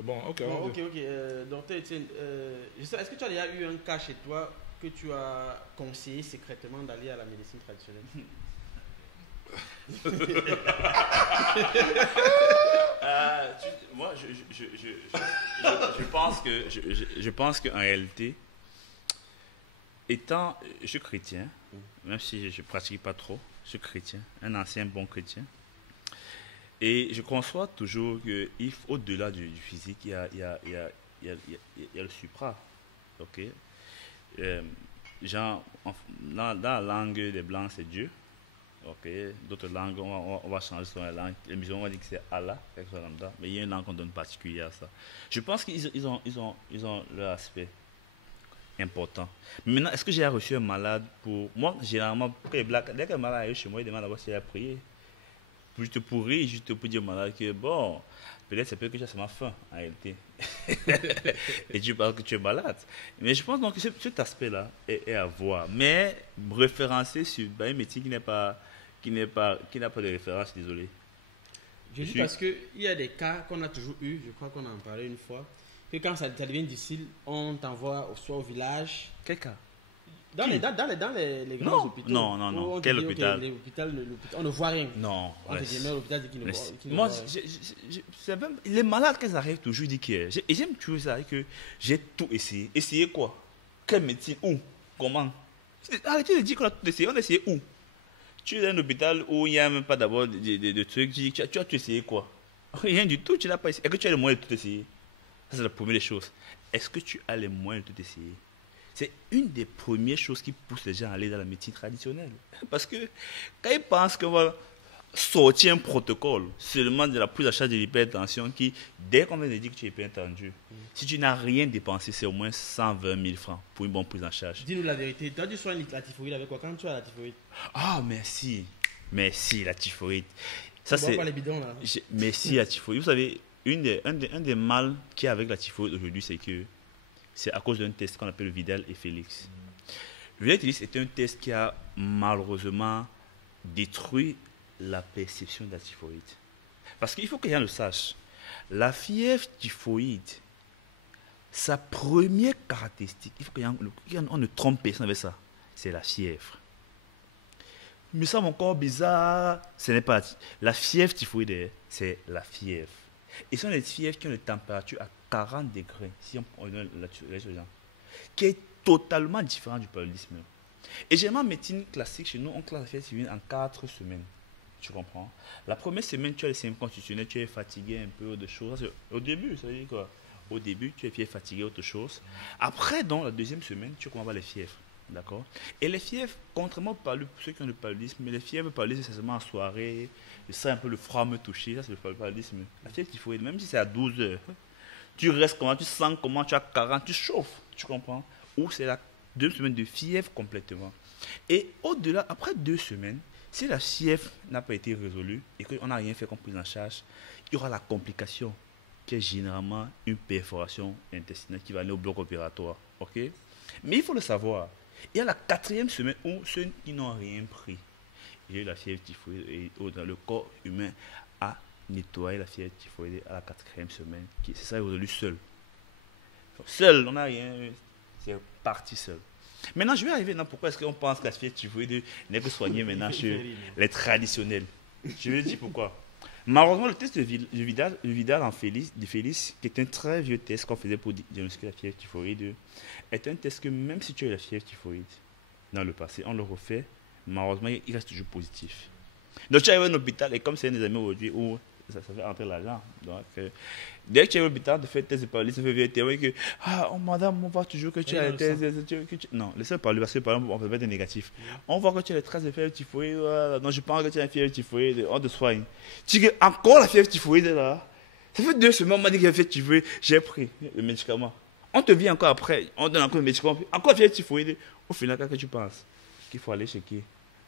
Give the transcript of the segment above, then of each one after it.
C'est bon, ok. Bon, ok. Donc, Étienne, est-ce que tu as déjà eu un cas chez toi que tu as conseillé secrètement d'aller à la médecine traditionnelle? Moi, je pense que je pense qu'en réalité, étant je suis chrétien, même si je ne pratique pas trop, je suis chrétien, un ancien bon chrétien, et je conçois toujours qu'au-delà du physique, il y a le supra, ok? Genre, dans la langue des Blancs, c'est Dieu. Ok, d'autres langues, on va changer selon la langue. Les musulmans, on va dire que c'est Allah, quelque chose comme ça. Mais il y a une langue qu'on donne particulière à ça. Je pense qu'ils ont leur aspect important. Maintenant, est-ce que j'ai reçu un malade pour. Moi, généralement, dès qu'un malade arrive chez moi, il demande d'abord s'il a prié. Juste pour rire, juste pour dire au malade que bon, peut-être c'est peut-être que j'ai ma faim en réalité. Et tu parles que tu es malade. Mais je pense donc que cet aspect-là est à voir. Mais référencé sur un métier qui n'a pas de référence, désolé. Je dis parce qu'il y a des cas qu'on a toujours eu, je crois qu'on en parlait une fois, que quand ça devient difficile, on t'envoie soit au village. Quel cas? Dans les grands hôpitaux. Non. Quel hôpital? L'hôpital, on ne voit rien. Non. On te dit, mais l'hôpital dit qu'il ne voit rien. Moi, les malades, quand ils arrivent, toujours disent que. Et j'aime toujours ça, que j'ai tout essayé. Essayé quoi? Quel médecine? Où? Comment? Arrêtez de dire qu'on a tout essayé. On a essayé où? Tu es dans un hôpital où il n'y a même pas d'abord de trucs. Tu as tout essayé quoi? Rien du tout, tu n'as pas essayé. Est-ce que tu as les moyens de tout essayer? Ça, c'est la première des choses. Est-ce que tu as les moyens de tout essayer? C'est une des premières choses qui pousse les gens à aller dans la médecine traditionnelle. Parce que quand ils pensent qu'on va sortir un protocole seulement de la prise en charge de l'hypertension qui, dès qu'on vient de dire que tu es hypertendu, si tu n'as rien dépensé, c'est au moins 120 000 francs pour une bonne prise en charge. Dis-nous la vérité. Toi, tu soignes la typhoïde avec quoi? Quand tu as la typhoïde? Ah, merci. Merci, la typhoïde. Ça, c'est... pas les bidons, là. Merci, la typhoïde. Vous savez, un des mal qu'il y a avec la typhoïde aujourd'hui, c'est que c'est à cause d'un test qu'on appelle le Vidal et Félix. Le Vidal et Félix est un test qui a malheureusement détruit la perception de la typhoïde. Parce qu'il faut que les gens le sachent. La fièvre typhoïde, sa première caractéristique, il faut qu'on ne trompe personne avec ça, c'est la fièvre. Il me semble encore bizarre, ce n'est pas la fièvre typhoïde, c'est la fièvre. Et ce sont des fièvres qui ont une température à 40 degrés, si on donne les gens, qui est totalement différent du paludisme. Et généralement, en médecine classique, chez nous, on classe la fièvre typhoïde en 4 semaines. Tu comprends? La première semaine, tu as les symptômes constitutionnels, tu es fatigué un peu, autre chose. Au début, ça veut dire quoi? Au début, tu es fièvre, fatigué, autre chose. Après, dans la deuxième semaine, tu commences à avoir les fièvres. D'accord? Et les fièvres, contrairement à ceux qui ont le paludisme, mais les fièvres paludisme, c'est seulement en soirée, je sens un peu le froid me toucher, ça c'est le paludisme. La fièvre typhoïde, même si c'est à 12 heures, tu restes comment, tu sens comment, tu as 40, tu chauffes, tu comprends? Ou c'est la deuxième semaine de fièvre complètement. Et au-delà, après 2 semaines, si la fièvre n'a pas été résolue et qu'on n'a rien fait comme prise en charge, il y aura la complication qui est généralement une perforation intestinale qui va aller au bloc opératoire. Ok? Mais il faut le savoir. Il y a la 4e semaine où ceux qui n'ont rien pris, il y a eu la fièvre typhoïde et dans le corps humain a nettoyé la fièvre typhoïde à la 4e semaine. C'est ça résolu seul. Seul, on n'a rien, c'est parti seul. Maintenant, je vais arriver là. Pourquoi est-ce qu'on pense que la fièvre typhoïde n'est que soignée maintenant chez les traditionnels? Je vais dire pourquoi. Malheureusement, le test de Vidal en Félix, qui est un très vieux test qu'on faisait pour diagnostiquer la fièvre typhoïde, est un test que même si tu as eu la fièvre typhoïde dans le passé, on le refait, malheureusement, il reste toujours positif. Donc, tu arrives à un hôpital et comme c'est un des amis aujourd'hui où ça fait entrer l'argent. Donc, dès que tu es à l'hôpital, de faire test de paludisme, ça fait témoigner que madame, on voit toujours que tu as les tests. Non, laissez parler parce que par exemple, on peut être négatif. On voit que tu as les traces de fièvre typhoïde. Non, je pense que tu as une fièvre typhoïde. On te soigne. Tu dis encore la fièvre typhoïde là. Ça fait 2 semaines, on m'a dit qu'il y a la fièvre typhoïde. J'ai pris le médicament. On te vient encore après, on donne encore le médicament. Encore la fièvre typhoïde. Au final, qu'est-ce que tu penses? Qu'il faut aller chez qui?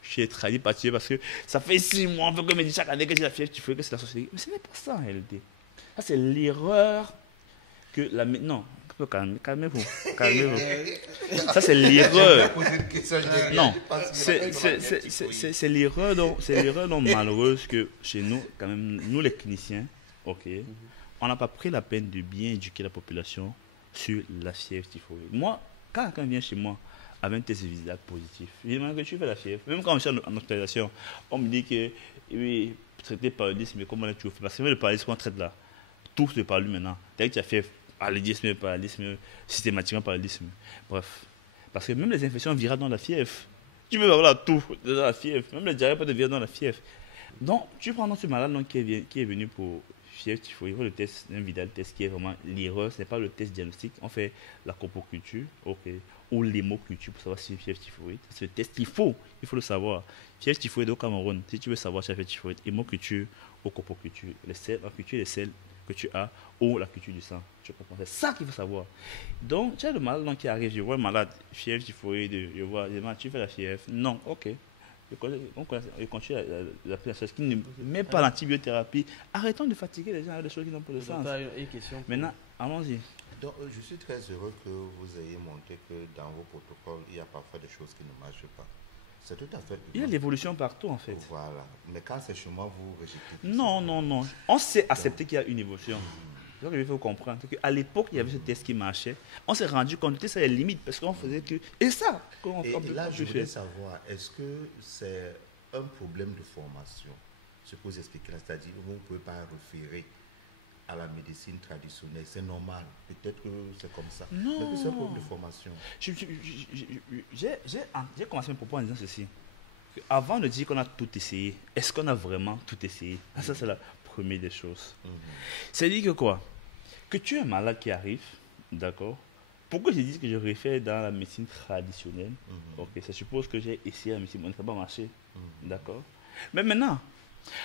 Chez tradit particulier parce que ça fait 6 mois, on veut que me dise chaque année que j'ai la fièvre typhoïde, que c'est la société. Mais ce n'est pas ça en réalité. Ça, c'est l'erreur que la. Non, calmez-vous. Ça, c'est l'erreur. Non, c'est l'erreur dont malheureuse que chez nous, quand même, nous les cliniciens, ok, on n'a pas pris la peine de bien éduquer la population sur la fièvre typhoïde. Moi, quand quelqu'un vient chez moi avec un test visuel positif, je demande que tu fais la fièvre. Même quand je suis en hospitalisation, on me dit que oui, traiter paludisme, mais comment tu fais? Parce que le paludisme qu'on traite là, tout se parle maintenant. Dès que tu as fait paludisme, systématiquement paludisme. Bref. Parce que même les infections virales dans la fièvre, tu peux avoir là, tout dans la fièvre. Même les diarrhées peuvent devenir dans la fièvre. Donc, tu prends ce malade donc, qui est venu pour fièvre typhoïde, le test, un Vidal test qui est vraiment l'erreur, ce n'est pas le test diagnostic. On fait la copoculture, ok, ou l'hémoculture pour savoir si c'est une fièvre typhoïde. C'est le test qu'il faut le savoir. Fièvre typhoïde au Cameroun, si tu veux savoir si tu as fait typhoïde, hémoculture ou copoculture, la culture des selles que tu as ou la culture du sang. Tu comprends? C'est ça qu'il faut savoir. Donc, tu as le malade donc, qui arrive, je vois un malade, fièvre typhoïde, je vois, tu fais la fièvre. Non, ok. On continue la prise en charge qui ne met pas l'antibiothérapie. Arrêtons de fatiguer les gens avec des choses qui n'ont pas de sens. Maintenant, allons-y. Donc, je suis très heureux que vous ayez montré que dans vos protocoles, il y a parfois des choses qui ne marchent pas. C'est tout à fait humain. Il y a l'évolution partout, en fait. Voilà. Mais quand c'est chez moi, vous rejetez. Non. On sait accepter qu'il y a une évolution. Donc, il faut comprendre qu'à l'époque, il y avait ce test qui marchait. On s'est rendu compte que ça a des limites parce qu'on faisait que. Et ça, et là, je voulais savoir, est-ce que c'est un problème de formation? Ce que vous expliquez là, c'est-à-dire que vous ne pouvez pas référer à la médecine traditionnelle. C'est normal. Peut-être que c'est comme ça. Non. Mais c'est un problème de formation. J'ai commencé mes propos en disant ceci. Avant de dire qu'on a tout essayé, est-ce qu'on a vraiment tout essayé? Ça, c'est la première des choses. C'est-à-dire que quoi? Que tu es un malade qui arrive, d'accord? Pourquoi je dis que je réfère dans la médecine traditionnelle? Ok, ça suppose que j'ai essayé la médecine, mais ça n'a pas marché. D'accord? Mais maintenant,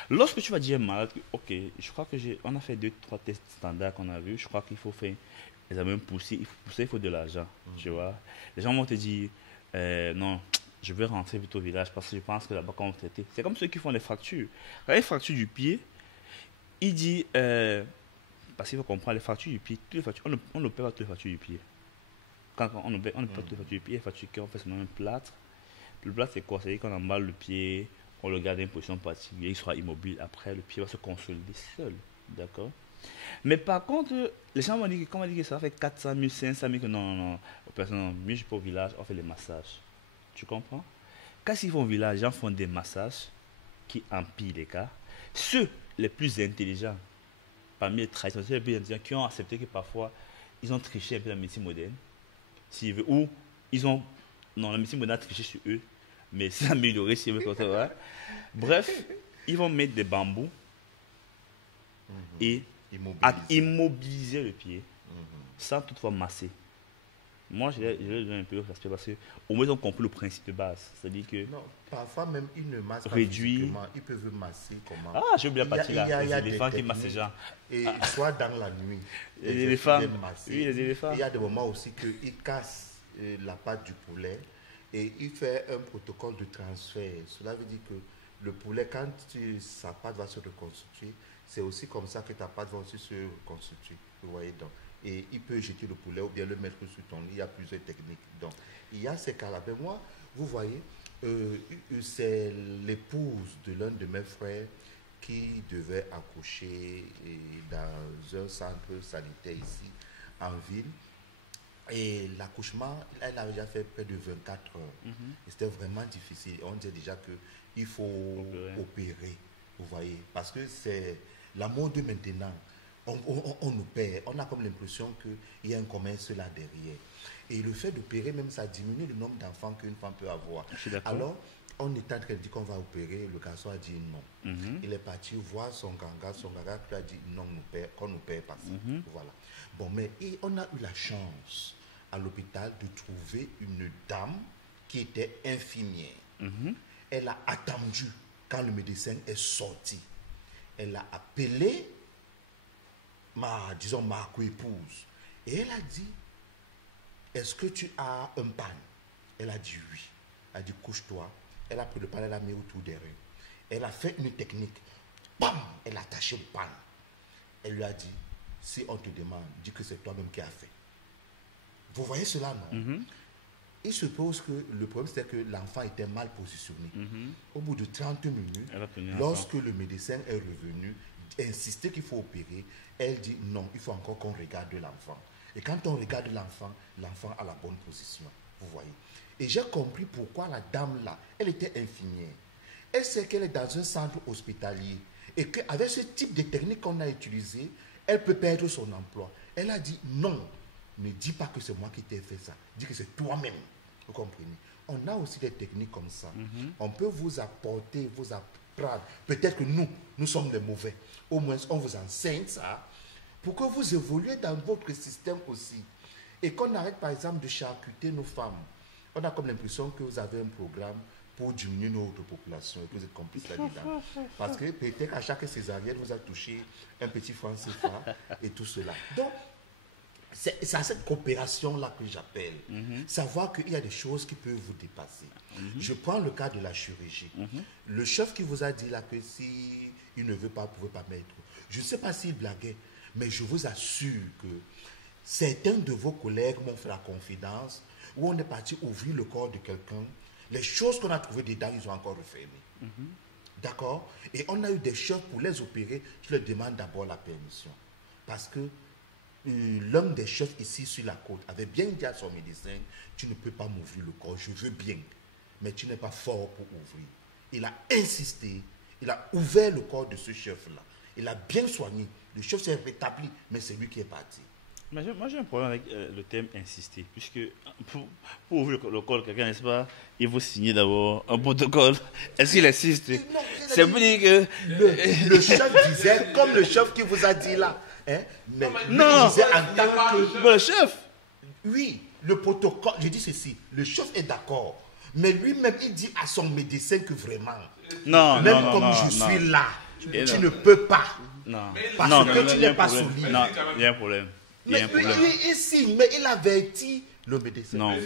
lorsque tu vas dire malade, ok, je crois que on a fait 2-3 tests standards qu'on a vus, je crois qu'il faut faire des examens poussés, pour ça il faut de l'argent, tu vois. Les gens vont te dire, non, je vais rentrer vite au village parce que je pense que là-bas, quand on traite, c'est comme ceux qui font les fractures. Quand il y a une fracture du pied, il dit, parce qu'il faut comprendre, les fractures du pied, toutes les fractures, on ne perd pas toutes les fractures du pied. Quand on ne perd pas toutes les fractures du pied, les fractures qu'on fait seulement un plâtre. Le plâtre, c'est quoi? C'est-à-dire qu'on emballe le pied, on le garde dans une position particulière, il sera immobile. Après, le pied va se consolider seul. D'accord? Mais par contre, les gens vont dire que, comment dire que ça fait 400 000, 500 000, que non, personne, mieux je vais pas au village, on fait les massages. Tu comprends? Quand ils vont au village, les gens font des massages qui empirent les cas. Ceux les plus intelligents, parmi les traditionnels, les plus intelligents, qui ont accepté que parfois, ils ont triché un peu la médecine moderne, s'ils veulent, ou ils ont, non, la médecine moderne a triché sur eux, mais c'est amélioré s'ils veulent, comme ça. Bref, ils vont mettre des bambous et immobiliser le pied, sans toutefois masser. Moi, je vais donner un peu de respect parce qu'au moins, ils ont compris le principe de base. C'est-à-dire que. Non, parfois même, ils ne massent pas réduit. physiquement. Ils peuvent masser comment? Ah, j'ai oublié la partie là. Il y a les éléphants qui massent ces gens. Et soit dans la nuit. Les éléphants. Oui, les éléphants. Il y a des moments aussi qu'ils cassent la patte du poulet et il fait un protocole de transfert. Cela veut dire que le poulet, quand sa patte va se reconstituer, c'est aussi comme ça que ta patte va aussi se reconstituer. Vous voyez donc. Et il peut jeter le poulet ou bien le mettre sur ton lit. Il y a plusieurs techniques. Donc, il y a ces cas-là. Ben moi, vous voyez, c'est l'épouse de l'un de mes frères qui devait accoucher dans un centre sanitaire ici, en ville. Et l'accouchement, elle a déjà fait près de 24 heures. Et c'était vraiment difficile. On disait déjà qu'il faut opérer, vous voyez. Parce que c'est la mode de maintenant. On nous perd. On a comme l'impression qu'il y a un commerce là derrière. Et le fait d'opérer, même ça diminue le nombre d'enfants qu'une femme peut avoir. Alors, on est en train de dire qu'on va opérer. Le garçon a dit non. Il est parti voir son ganga. Son ganga lui a dit non, qu'on nous perd pas ça. Voilà. Bon, mais on a eu la chance à l'hôpital de trouver une dame qui était infirmière. Elle a attendu quand le médecin est sorti. Elle a appelé ma co-épouse. Et elle a dit, est-ce que tu as un pan? Elle a dit oui. Elle a dit, couche-toi. Elle a pris le pan, elle a mis autour des reins. Elle a fait une technique. Bam! Elle a attaché le pan. Elle lui a dit, si on te demande, dis que c'est toi-même qui as fait. Vous voyez cela, non? Il se pose que le problème, c'était que l'enfant était mal positionné. Au bout de 30 minutes, lorsque le médecin est revenu, insisté qu'il faut opérer, elle dit non, il faut encore qu'on regarde l'enfant. Et quand on regarde l'enfant, l'enfant a la bonne position. Vous voyez. Et j'ai compris pourquoi la dame là, elle était infirmière. Elle sait qu'elle est dans un centre hospitalier et qu'avec ce type de technique qu'on a utilisé, elle peut perdre son emploi. Elle a dit non, ne dis pas que c'est moi qui t'ai fait ça, dis que c'est toi-même. Vous comprenez? On a aussi des techniques comme ça. On peut vous apporter, vous apprendre. Peut-être que nous sommes des mauvais. Au moins, on vous enseigne ça pour que vous évoluez dans votre système aussi. Et qu'on arrête, par exemple, de charcuter nos femmes. On a comme l'impression que vous avez un programme pour diminuer notre population et que vous êtes complice là-dedans. Parce que peut-être qu'à chaque césarienne, vous avez touché un petit franc CFA et tout cela. Donc, c'est à cette coopération-là que j'appelle. Savoir qu'il y a des choses qui peuvent vous dépasser. Je prends le cas de la chirurgie. Le chef qui vous a dit là que s'il ne veut pas, vous ne pouvez pas mettre. Je ne sais pas s'il blaguait, mais je vous assure que certains de vos collègues m'ont fait la confidence où on est parti ouvrir le corps de quelqu'un. Les choses qu'on a trouvées dedans, ils ont encore refermé. D'accord? Et on a eu des chefs pour les opérer. Je leur demande d'abord la permission. Parce que l'un des chefs ici sur la côte avait bien dit à son médecin, tu ne peux pas m'ouvrir le corps, je veux bien, mais tu n'es pas fort pour ouvrir. Il a insisté, il a ouvert le corps de ce chef-là. Il a bien soigné. Le chef s'est rétabli, mais c'est lui qui est parti. Mais moi j'ai un problème avec le terme insister, puisque pour ouvrir le corps de quelqu'un, n'est-ce pas, il faut signer d'abord un protocole. Est-ce qu'il insiste? C'est pour dire que... Le chef disait, comme le chef qui vous a dit là, hein, mais non, il disait en tant que... Le chef. Oui, le protocole, je dis ceci, le chef est d'accord, mais lui-même il dit à son médecin que vraiment, non, même non, comme non, je non. suis là, Et tu non. ne peux pas, Non, parce non, que non, tu il y a n'es un pas problème. solide. Non, il y a un problème. Il y Mais a un problème. il signe, mais il avertit le médecin. Non,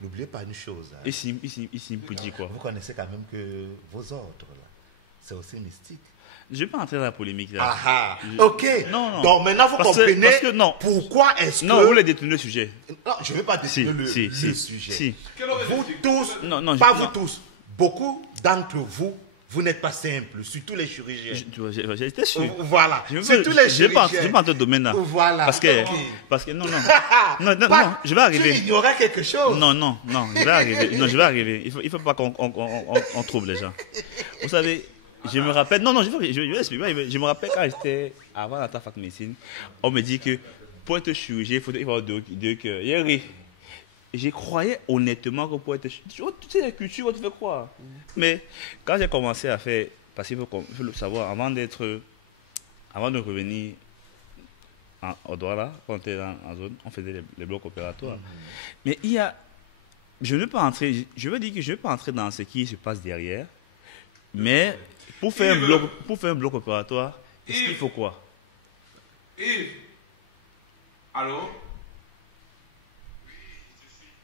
N'oubliez pas une chose. Hein. Ici, pour dire quoi? Vous connaissez quand même que vos ordres, là, c'est aussi mystique. Je ne vais pas entrer dans la polémique là. Ah, ok. Non. Donc maintenant, vous comprenez parce que non. pourquoi est-ce que... Non, vous voulez détourner le sujet. Non, je ne vais pas détourner le sujet. Si. Vous tous, Non, pas vous tous, beaucoup d'entre vous, vous n'êtes pas simples, surtout les chirurgiens. J'étais sûr. Voilà, Je surtout les je vais pas chirurgiens. dans ce domaine-là. Voilà. Parce que non, je vais arriver. Il y aura quelque chose. Non, je vais arriver. Non, je vais arriver. Il faut pas qu'on trouble les gens. Vous savez, je me rappelle. Non, je vais expliquer. Je me rappelle quand j'étais avant la fac médecine, on me dit que pour être chirurgien, il faut avoir deux cœurs. Je croyais honnêtement que pour être chirurgien, tu sais, la culture, tu fais croire. Mais quand j'ai commencé à faire, parce qu'il faut le savoir, avant de revenir au Douala, quand on était en zone, on faisait les blocs opératoires. Mais je ne veux pas entrer, je veux dire que je ne veux pas entrer dans ce qui se passe derrière, mais pour faire un bloc opératoire, est-ce qu'il faut quoi? Yves, allô?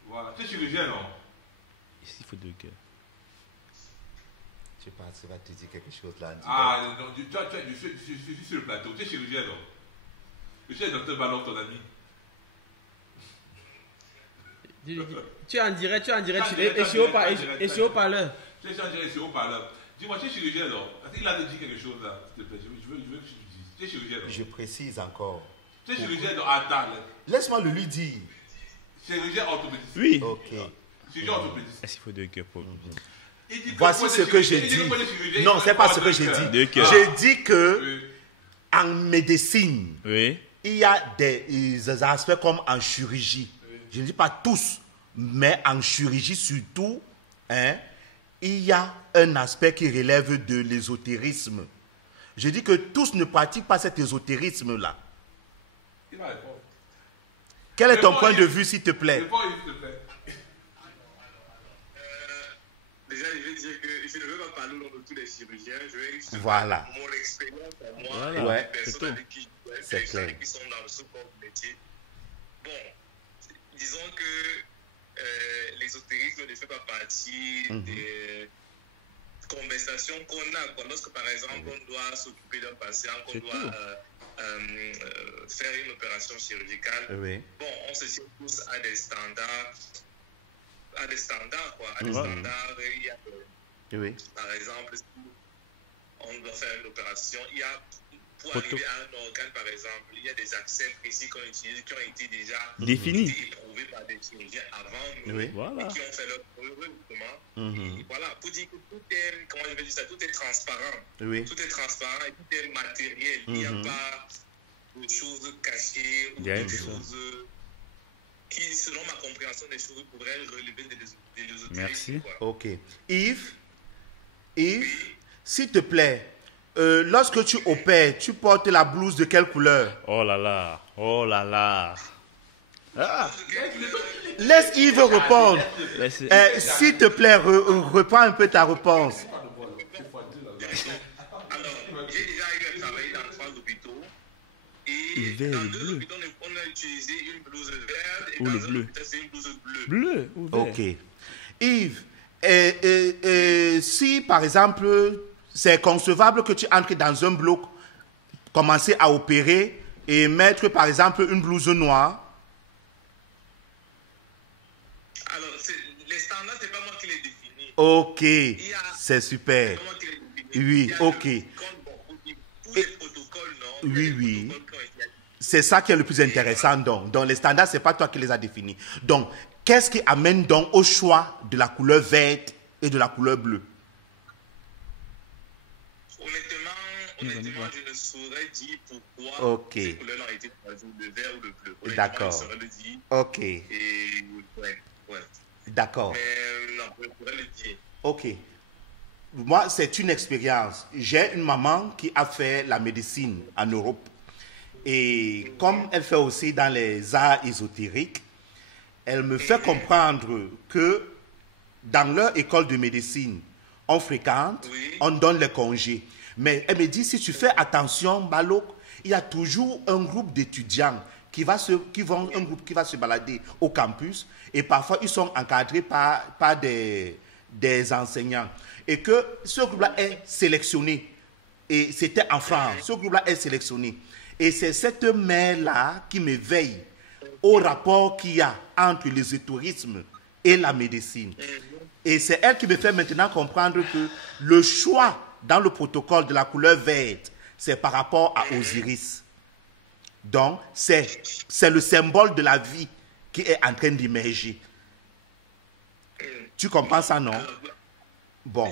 Voilà, tu es chirurgien, non? Est-ce qu'il faut deux cœurs? Je pense que va te dire quelque chose là. Ah, non, je suis sur le plateau. Tu es chirurgien, non? Je suis le docteur Ballon, ton ami. Tu es en direct, et sur haut-parleur. Tu es en direct sur haut-parleur. Dis-moi, tu es chirurgien, non? Parce qu'il a dit quelque chose là, s'il te plaît. Je veux que tu dises. Tu es chirurgien, non? Je précise encore. Tu es chirurgien, non? Attends. Laisse-moi le lui dire. Chirurgien orthopédiste. Oui. Ok. Chirurgien orthopédiste. Est-ce qu'il faut deux cœurs pour Voici ce que j'ai dit. Non, c'est pas ce que j'ai dit. J'ai dit que en médecine, oui, il y a des aspects comme en chirurgie. Je ne dis pas tous, mais en chirurgie surtout, hein, il y a un aspect qui relève de l'ésotérisme. Je dis que tous ne pratiquent pas cet ésotérisme-là. Il va répondre. Quel est ton point de vue, s'il te plaît? Réponds, s'il te plaît. Déjà, je vais dire que je ne veux pas parler au nom de tous les chirurgiens. Je vais juste Voilà. mon expérience à moi, Voilà. et Ouais, les personnes avec qui c'est clair. qui sont dans le sous-corps du métier. Bon, disons que l'ésotérisme ne fait pas partie des conversations qu'on a. Quoi. Lorsque, par exemple, on doit s'occuper d'un patient, qu'on doit faire une opération chirurgicale, Oui. bon, on se tient tous à des standards. À des standards, quoi. À des Ouais. standards, il y a, Oui. par exemple, on doit faire une opération, il y a, pour arriver à un organe, par exemple, il y a des accès précis qu'on utilise, qui ont été déjà définis, éprouvés par des chirurgiens avant nous, Oui. Voilà. et qui ont fait leur preuve, justement. Et voilà, pour dire que tout est, comment je vais dire ça, tout est transparent. Oui. Tout est transparent et tout est matériel. Il n'y a pas de choses cachées ou Il y a de tout ça. choses qui, selon ma compréhension des choses, pourraient relever des ésotérismes. Merci. Quoi. Ok. Yves, s'il te plaît, lorsque tu opères, tu portes la blouse de quelle couleur? Oh là là, oh là là. Ah, Laisse Yves répondre. laissez- S'il te plaît, reprends un peu ta réponse. Alors, j'ai déjà eu à travailler dans 3 hôpitaux. Et Vert dans et 2 bleu. hôpitaux, on a utilisé une blouse verte et Ou dans le un bleu. hôpital, c'est une blouse bleue. bleu ou vert. Ok. Yves, si par exemple, c'est concevable que tu entres dans un bloc, commencer à opérer et mettre par exemple une blouse noire. Alors, les standards, c'est pas moi qui les définis. Ok, y a- c'est super. C'est pas moi qui les définis. Oui, Il y a ok. le protocole, bon, pour les protocoles, non. Oui, Il y a des oui. protocoles qui ont été acquis. C'est ça qui est le plus intéressant donc. Dans les standards, c'est pas toi qui les as définis. Donc, qu'est-ce qui amène donc au choix de la couleur verte et de la couleur bleue? Honnêtement, je ne saurais dire pourquoi Ok. ces couleurs ont été choisies, le vert ou le bleu. Honnêtement, D'accord. je saurais le dire. Ok, Et ouais. d'accord. Mais non, je pourrais le dire. Ok. Moi, c'est une expérience. J'ai une maman qui a fait la médecine en Europe. Et comme elle fait aussi dans les arts ésotériques, elle me fait comprendre que dans leur école de médecine, on fréquente, Oui. on donne les congés. Mais elle me dit, si tu fais attention, Balok, il y a toujours un groupe d'étudiants un groupe qui va se balader au campus et parfois ils sont encadrés par des enseignants. Et que ce groupe-là est sélectionné. Et c'était en France. Ce groupe-là est sélectionné. Et c'est cette mère-là qui me veille au rapport qu'il y a entre l'ésotérisme et la médecine. Et c'est elle qui me fait maintenant comprendre que le choix dans le protocole de la couleur verte, c'est par rapport à Osiris. Donc, c'est le symbole de la vie qui est en train d'émerger. Tu comprends ça, non? Bon.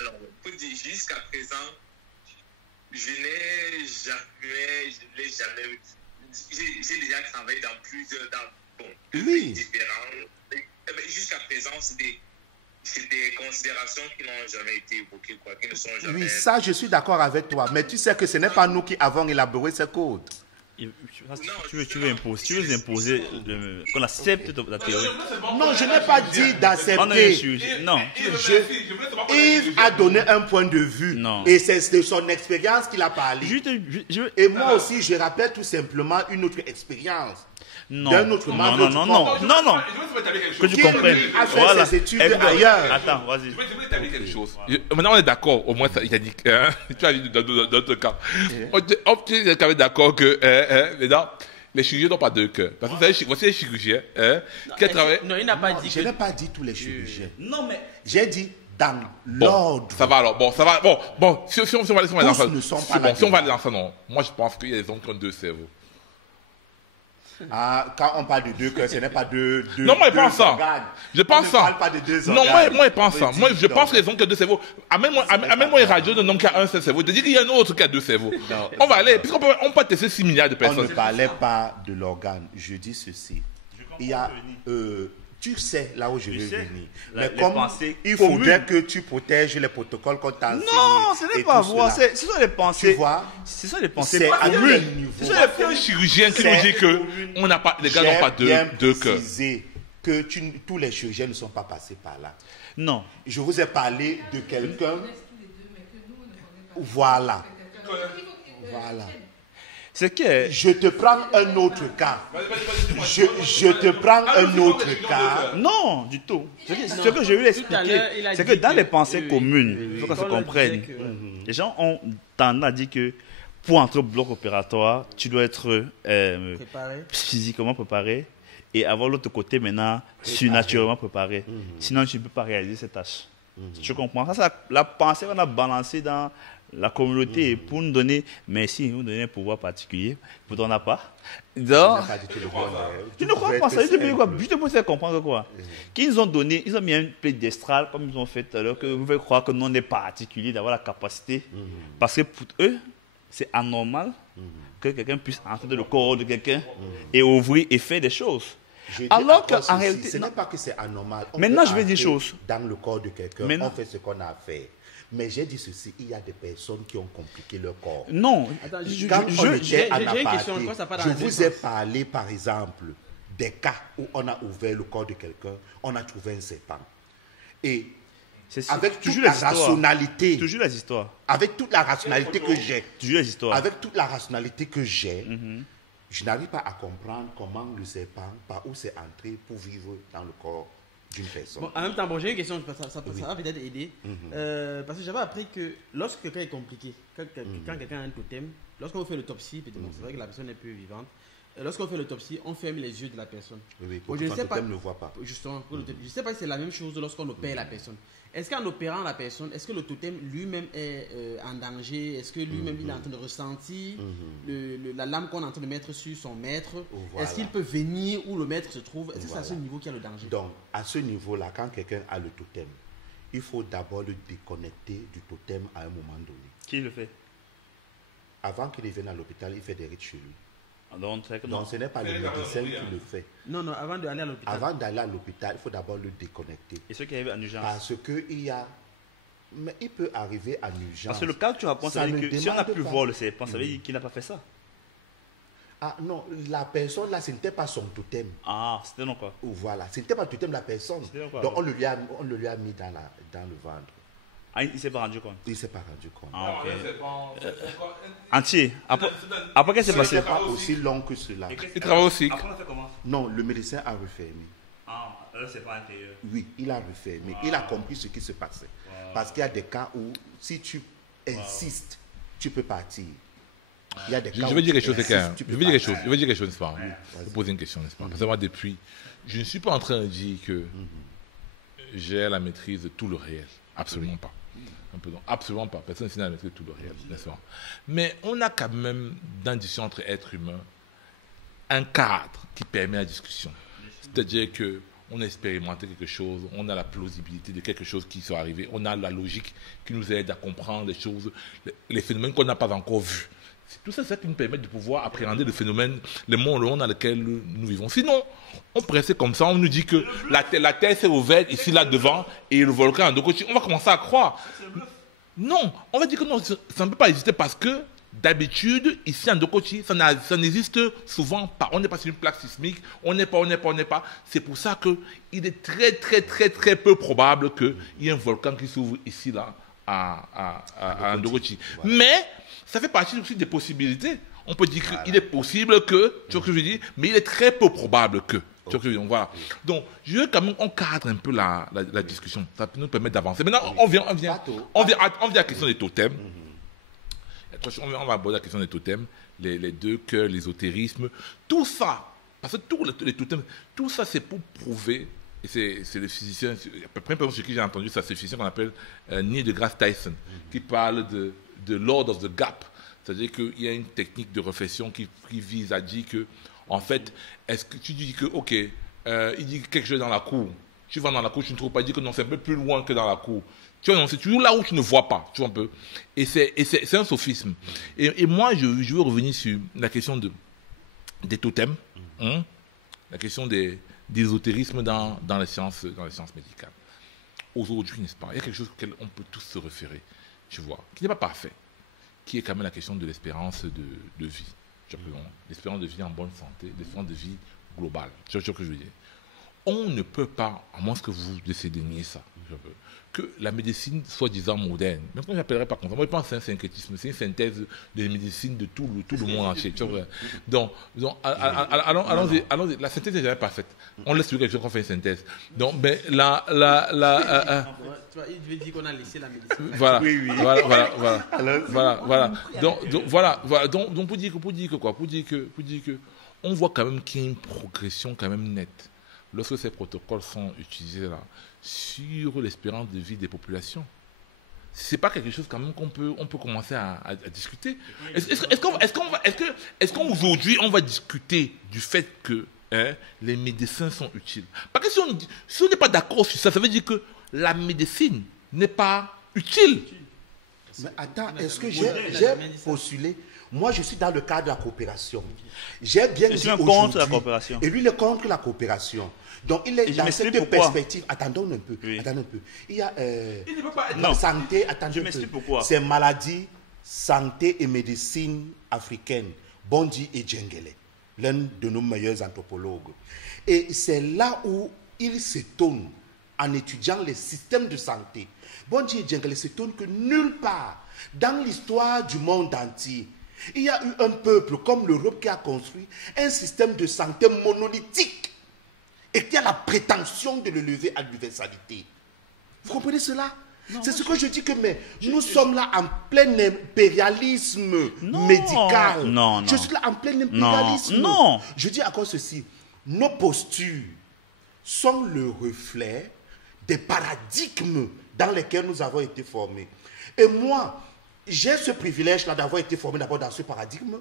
Alors, pour dire, jusqu'à présent, je n'ai jamais. J'ai déjà travaillé dans plusieurs. Oui. Pays différents. Mais jusqu'à présent, c'est des considérations qui n'ont jamais été évoquées, quoi, qui ne sont jamais. Oui, ça, je suis d'accord avec toi. Mais tu sais que ce n'est pas nous qui avons élaboré ces codes. Tu veux imposer qu'on accepte ta théorie. Non, je n'ai pas dit On a un d'accepter. sujet. Non. Yves a donné un point de vue. Non. Et c'est de son expérience qu'il a parlé. Et moi aussi, je rappelle tout simplement une autre expérience. Non. D'un autre membre du corps. Non. Que tu Qui, comprennes. lui, a fait Voilà. ses études Écoute, ailleurs. Attends, vas-y. Je voulais t'avouer quelque chose. Maintenant, on est d'accord. Au moins, ça, il a dit. Tu as dit dans notre cas. On est quand même d'accord que maintenant, les chirurgiens n'ont pas de cœur. Parce que voici les chirurgiens qui travaillent. Non, il n'a pas dit Je que. n'ai pas dit tous les chirurgiens. Non, mais. J'ai dit dans Bon, l'ordre. ça va alors. Bon, ça va. Bon, si on va aller dans ça. ne sont pas C'est bon, là si on va dedans. aller dans ça, non. Moi, je pense qu'il y a des hommes qui ont 2 cerveaux. Ah, quand on parle de deux cœurs, ce n'est pas deux. Non, moi, je deux pense ça. organes. Je pense On ça. ne parle pas de deux Non, organes. moi, je pense On ça. veut Moi, dire je donc. pense que les hommes qui ont 2 cerveaux. Amène-moi une radio d'un homme qui a un seul cerveau. De dire qu'il y a un autre qui a 2 cerveaux. Non. On va aller, puisqu'on peut tester 6 milliards de On ne personnes. parlait pas de l'organe. Je dis ceci. Il y a, tu sais là où je veux sais. venir. Les Mais comme pensées il faudrait communes. que tu protèges les protocoles qu'on t'a enseignés. Non, ce n'est et pas tout vrai. cela. Ce sont les pensées. Tu vois, Ce sont les pensées c'est à quel communes. niveau. Ce sont les Il y a un chirurgien qui nous dit que on n'a pas, les gars n'ont pas J'ai bien deux cœurs. précisé que tous les chirurgiens ne sont pas passés par là. Non. Je vous ai parlé de quelqu'un. Voilà. Voilà. C'est que. Je te prends un autre cas. Je te prends un autre cas. Non, du tout. Ce que je vais Tout à expliquer, l'heure, il a c'est dit que dans que- les pensées oui, oui, communes, oui, il faut oui. qu'on se Paul le comprenne. disait que- Les gens ont tendance à dire que pour entrer au bloc opératoire, tu dois être Préparé. physiquement préparé et avoir l'autre côté maintenant surnaturellement préparé. Sinon, tu ne peux pas réaliser cette tâche. Tu comprends? Ça, c'est la pensée qu'on a balancée dans la communauté pour nous donner, merci, nous donner un pouvoir particulier. Vous n'en avez pas. Donc, tu ne crois pas ça. Je te peux faire comprendre quoi. Qu'ils ont donné, ils ont mis un pédestal, comme ils ont fait tout à l'heure, que vous pouvez croire que nous, on est particulier d'avoir la capacité. Parce que pour eux, c'est anormal que quelqu'un puisse entrer dans le corps de quelqu'un et ouvrir et faire des choses. Alors qu'en réalité, ce n'est pas que c'est anormal. Maintenant, je vais dire des choses. Dans le corps de quelqu'un, on fait ce qu'on a à faire. Mais j'ai dit ceci, il y a des personnes qui ont compliqué leur corps. Non. Quand on était en aparté, je vous ai parlé, par exemple, des cas où on a ouvert le corps de quelqu'un, on a trouvé un serpent. Et avec toute la rationalité, toujours les histoires. Avec toute la rationalité que j'ai, toujours les histoires. Avec toute la rationalité que j'ai, je n'arrive pas à comprendre comment le serpent, par où c'est entré pour vivre dans le corps d'une personne. Bon, en même temps, bon, j'ai une question, ça va peut-être aider. Parce que j'avais appris que lorsque quelqu'un est compliqué, quand quelqu'un a un totem, lorsqu'on fait l'autopsie, c'est vrai que la personne est peu vivante, lorsqu'on fait l'autopsie, on ferme les yeux de la personne. Oui, pour que le totem ne voit pas. Justement, je ne sais pas si c'est la même chose lorsqu'on opère la personne. Est-ce qu'en opérant la personne, est-ce que le totem lui-même est en danger? Est-ce que lui-même il est en train de ressentir la lame qu'on est en train de mettre sur son maître? Voilà. Est-ce qu'il peut venir où le maître se trouve? Est-ce que c'est à ce niveau qu'il y a le danger? Donc, à ce niveau-là, quand quelqu'un a le totem, il faut d'abord le déconnecter du totem à un moment donné. Qui le fait? Avant qu'il vienne à l'hôpital, il fait des rites chez lui. Donc, ce n'est pas le médecin qui le fait. Non, avant d'aller à l'hôpital. Avant d'aller à l'hôpital, il faut d'abord le déconnecter. Et ce qui arrive en urgence? Parce qu'il y a... Mais il peut arriver en urgence. Parce que le cas que tu racontes, ça veut dire que si on a pu voir le serpent, ça veut dire qu'il n'a pas fait ça. Ah non, la personne là, ce n'était pas son totem. Ah, c'était non quoi? Voilà, ce n'était pas le totem de la personne. Donc on le lui a mis dans le ventre. Ah, il ne s'est pas rendu compte? Il ne s'est pas rendu compte. Ah, ok. Entier. Après, qu'est-ce qui s'est passé? Ce n'est pas aussi long que cela. Il travaille aussi. Après, on a fait comment? Non, le médecin a refermé. Ah, là, c'est pas intérieur. Oui, il a refermé. Il a compris ce qui se passait. Parce qu'il y a des cas où, si tu insistes, tu peux partir. Il y a des cas je veux dire quelque chose, c'est clair. Je veux dire quelque chose, n'est-ce pas? Je vais poser une question, n'est-ce pas? Parce que moi, depuis, je ne suis pas en train de dire que j'ai la maîtrise de tout le réel. Absolument pas. Absolument pas. Personne n'a la maîtrise de tout le réel, n'est-ce pas? Mais on a quand même, dans la discussion entre êtres humains, un cadre qui permet la discussion. C'est-à-dire qu'on a expérimenté quelque chose, on a la plausibilité de quelque chose qui soit arrivé, on a la logique qui nous aide à comprendre les choses, les phénomènes qu'on n'a pas encore vus. Tout ça, c'est ça qui nous permet de pouvoir appréhender le phénomène, le monde dans lequel nous vivons. Sinon, on pressait comme ça, on nous dit que la terre s'est ouverte ici, là, devant, et le volcan, donc on va commencer à croire. Non, on va dire que non, ça ne peut pas exister parce que, d'habitude, ici, en Dokoti, ça n'existe souvent pas. On n'est pas sur une plaque sismique, on n'est pas. C'est pour ça qu'il est très, très, très, très peu probable qu'il y ait un volcan qui s'ouvre ici, là, à Ndogoti. Mais ça fait partie aussi des possibilités. On peut dire qu'il est possible que, tu vois ce que je veux dire, mais il est très peu probable que. Tu vois ce que je veux dire, voilà. Donc, je veux quand même qu'on cadre un peu la discussion. Ça peut nous permettre d'avancer. Maintenant, on vient à la question des totems. On va aborder la question des totems, les deux cœurs, l'ésotérisme, tout ça. Parce que tous les totems, tout ça, c'est pour prouver. Et c'est le physicien, à peu près ce que j'ai entendu, c'est le physicien qu'on appelle Neil deGrasse Tyson, qui parle de Lord of the Gap. C'est-à-dire qu'il y a une technique de réflexion qui vise à dire que, en fait, est-ce que tu dis que, ok, il dit quelque chose dans la cour, tu vas dans la cour, tu ne trouves pas, il dit que non, c'est un peu plus loin que dans la cour. Tu vois, non, c'est toujours là où tu ne vois pas, tu vois un peu. Et c'est un sophisme. Et moi, je veux revenir sur la question des totems, la question d'ésotérisme dans les sciences médicales. Aujourd'hui, n'est-ce pas, il y a quelque chose auquel on peut tous se référer, tu vois, qui n'est pas parfait, qui est quand même la question de l'espérance de vie. L'espérance de vie en bonne santé, l'espérance de vie globale. Tu vois ce que je veux dire? On ne peut pas, à moins que vous décidez de nier ça, que la médecine soi-disant moderne, même quand je n'appellerais pas comme ça, moi je pense que c'est un syncrétisme, c'est une synthèse de médecine de tout le monde entier. Donc allons-y, la synthèse n'est jamais parfaite. On laisse quelque chose qu'on fait une synthèse. Donc, mais tu vois, il veut dire qu'on a laissé la médecine. Voilà, voilà. Donc pour dire que on voit quand même qu'il y a une progression quand même nette lorsque ces protocoles sont utilisés là sur l'espérance de vie des populations. c'est pas quelque chose quand même qu'on peut commencer à discuter. Est-ce qu'aujourd'hui on va discuter du fait que les médecins sont utiles? Parce que si on n'est pas d'accord sur ça, ça veut dire que la médecine n'est pas utile. Mais attends, est-ce que j'ai postulé? Moi, je suis dans le cadre de la coopération. J'ai bien dit suis contre la coopération. Et lui, il est contre la coopération. Donc, il est dans cette perspective. Attendons un peu. Oui. Attendons un peu. Il y a Il ne peut pas être Non. santé. Attendez Je un peu. m'explique pourquoi. C'est maladie, santé et médecine africaine. Bondi et Djengele, l'un de nos meilleurs anthropologues. Et c'est là où il s'étonne en étudiant les systèmes de santé. Bondi et Djengele s'étonnent que nulle part dans l'histoire du monde entier, il y a eu un peuple comme l'Europe qui a construit un système de santé monolithique et qui a la prétention de le lever à l'universalité. Vous comprenez cela? C'est ce que je dis que nous sommes là en plein impérialisme médical. Non. Je suis là en plein impérialisme. Non. Je dis encore ceci. Nos postures sont le reflet des paradigmes dans lesquels nous avons été formés. Et moi, j'ai ce privilège-là d'avoir été formé d'abord dans ce paradigme.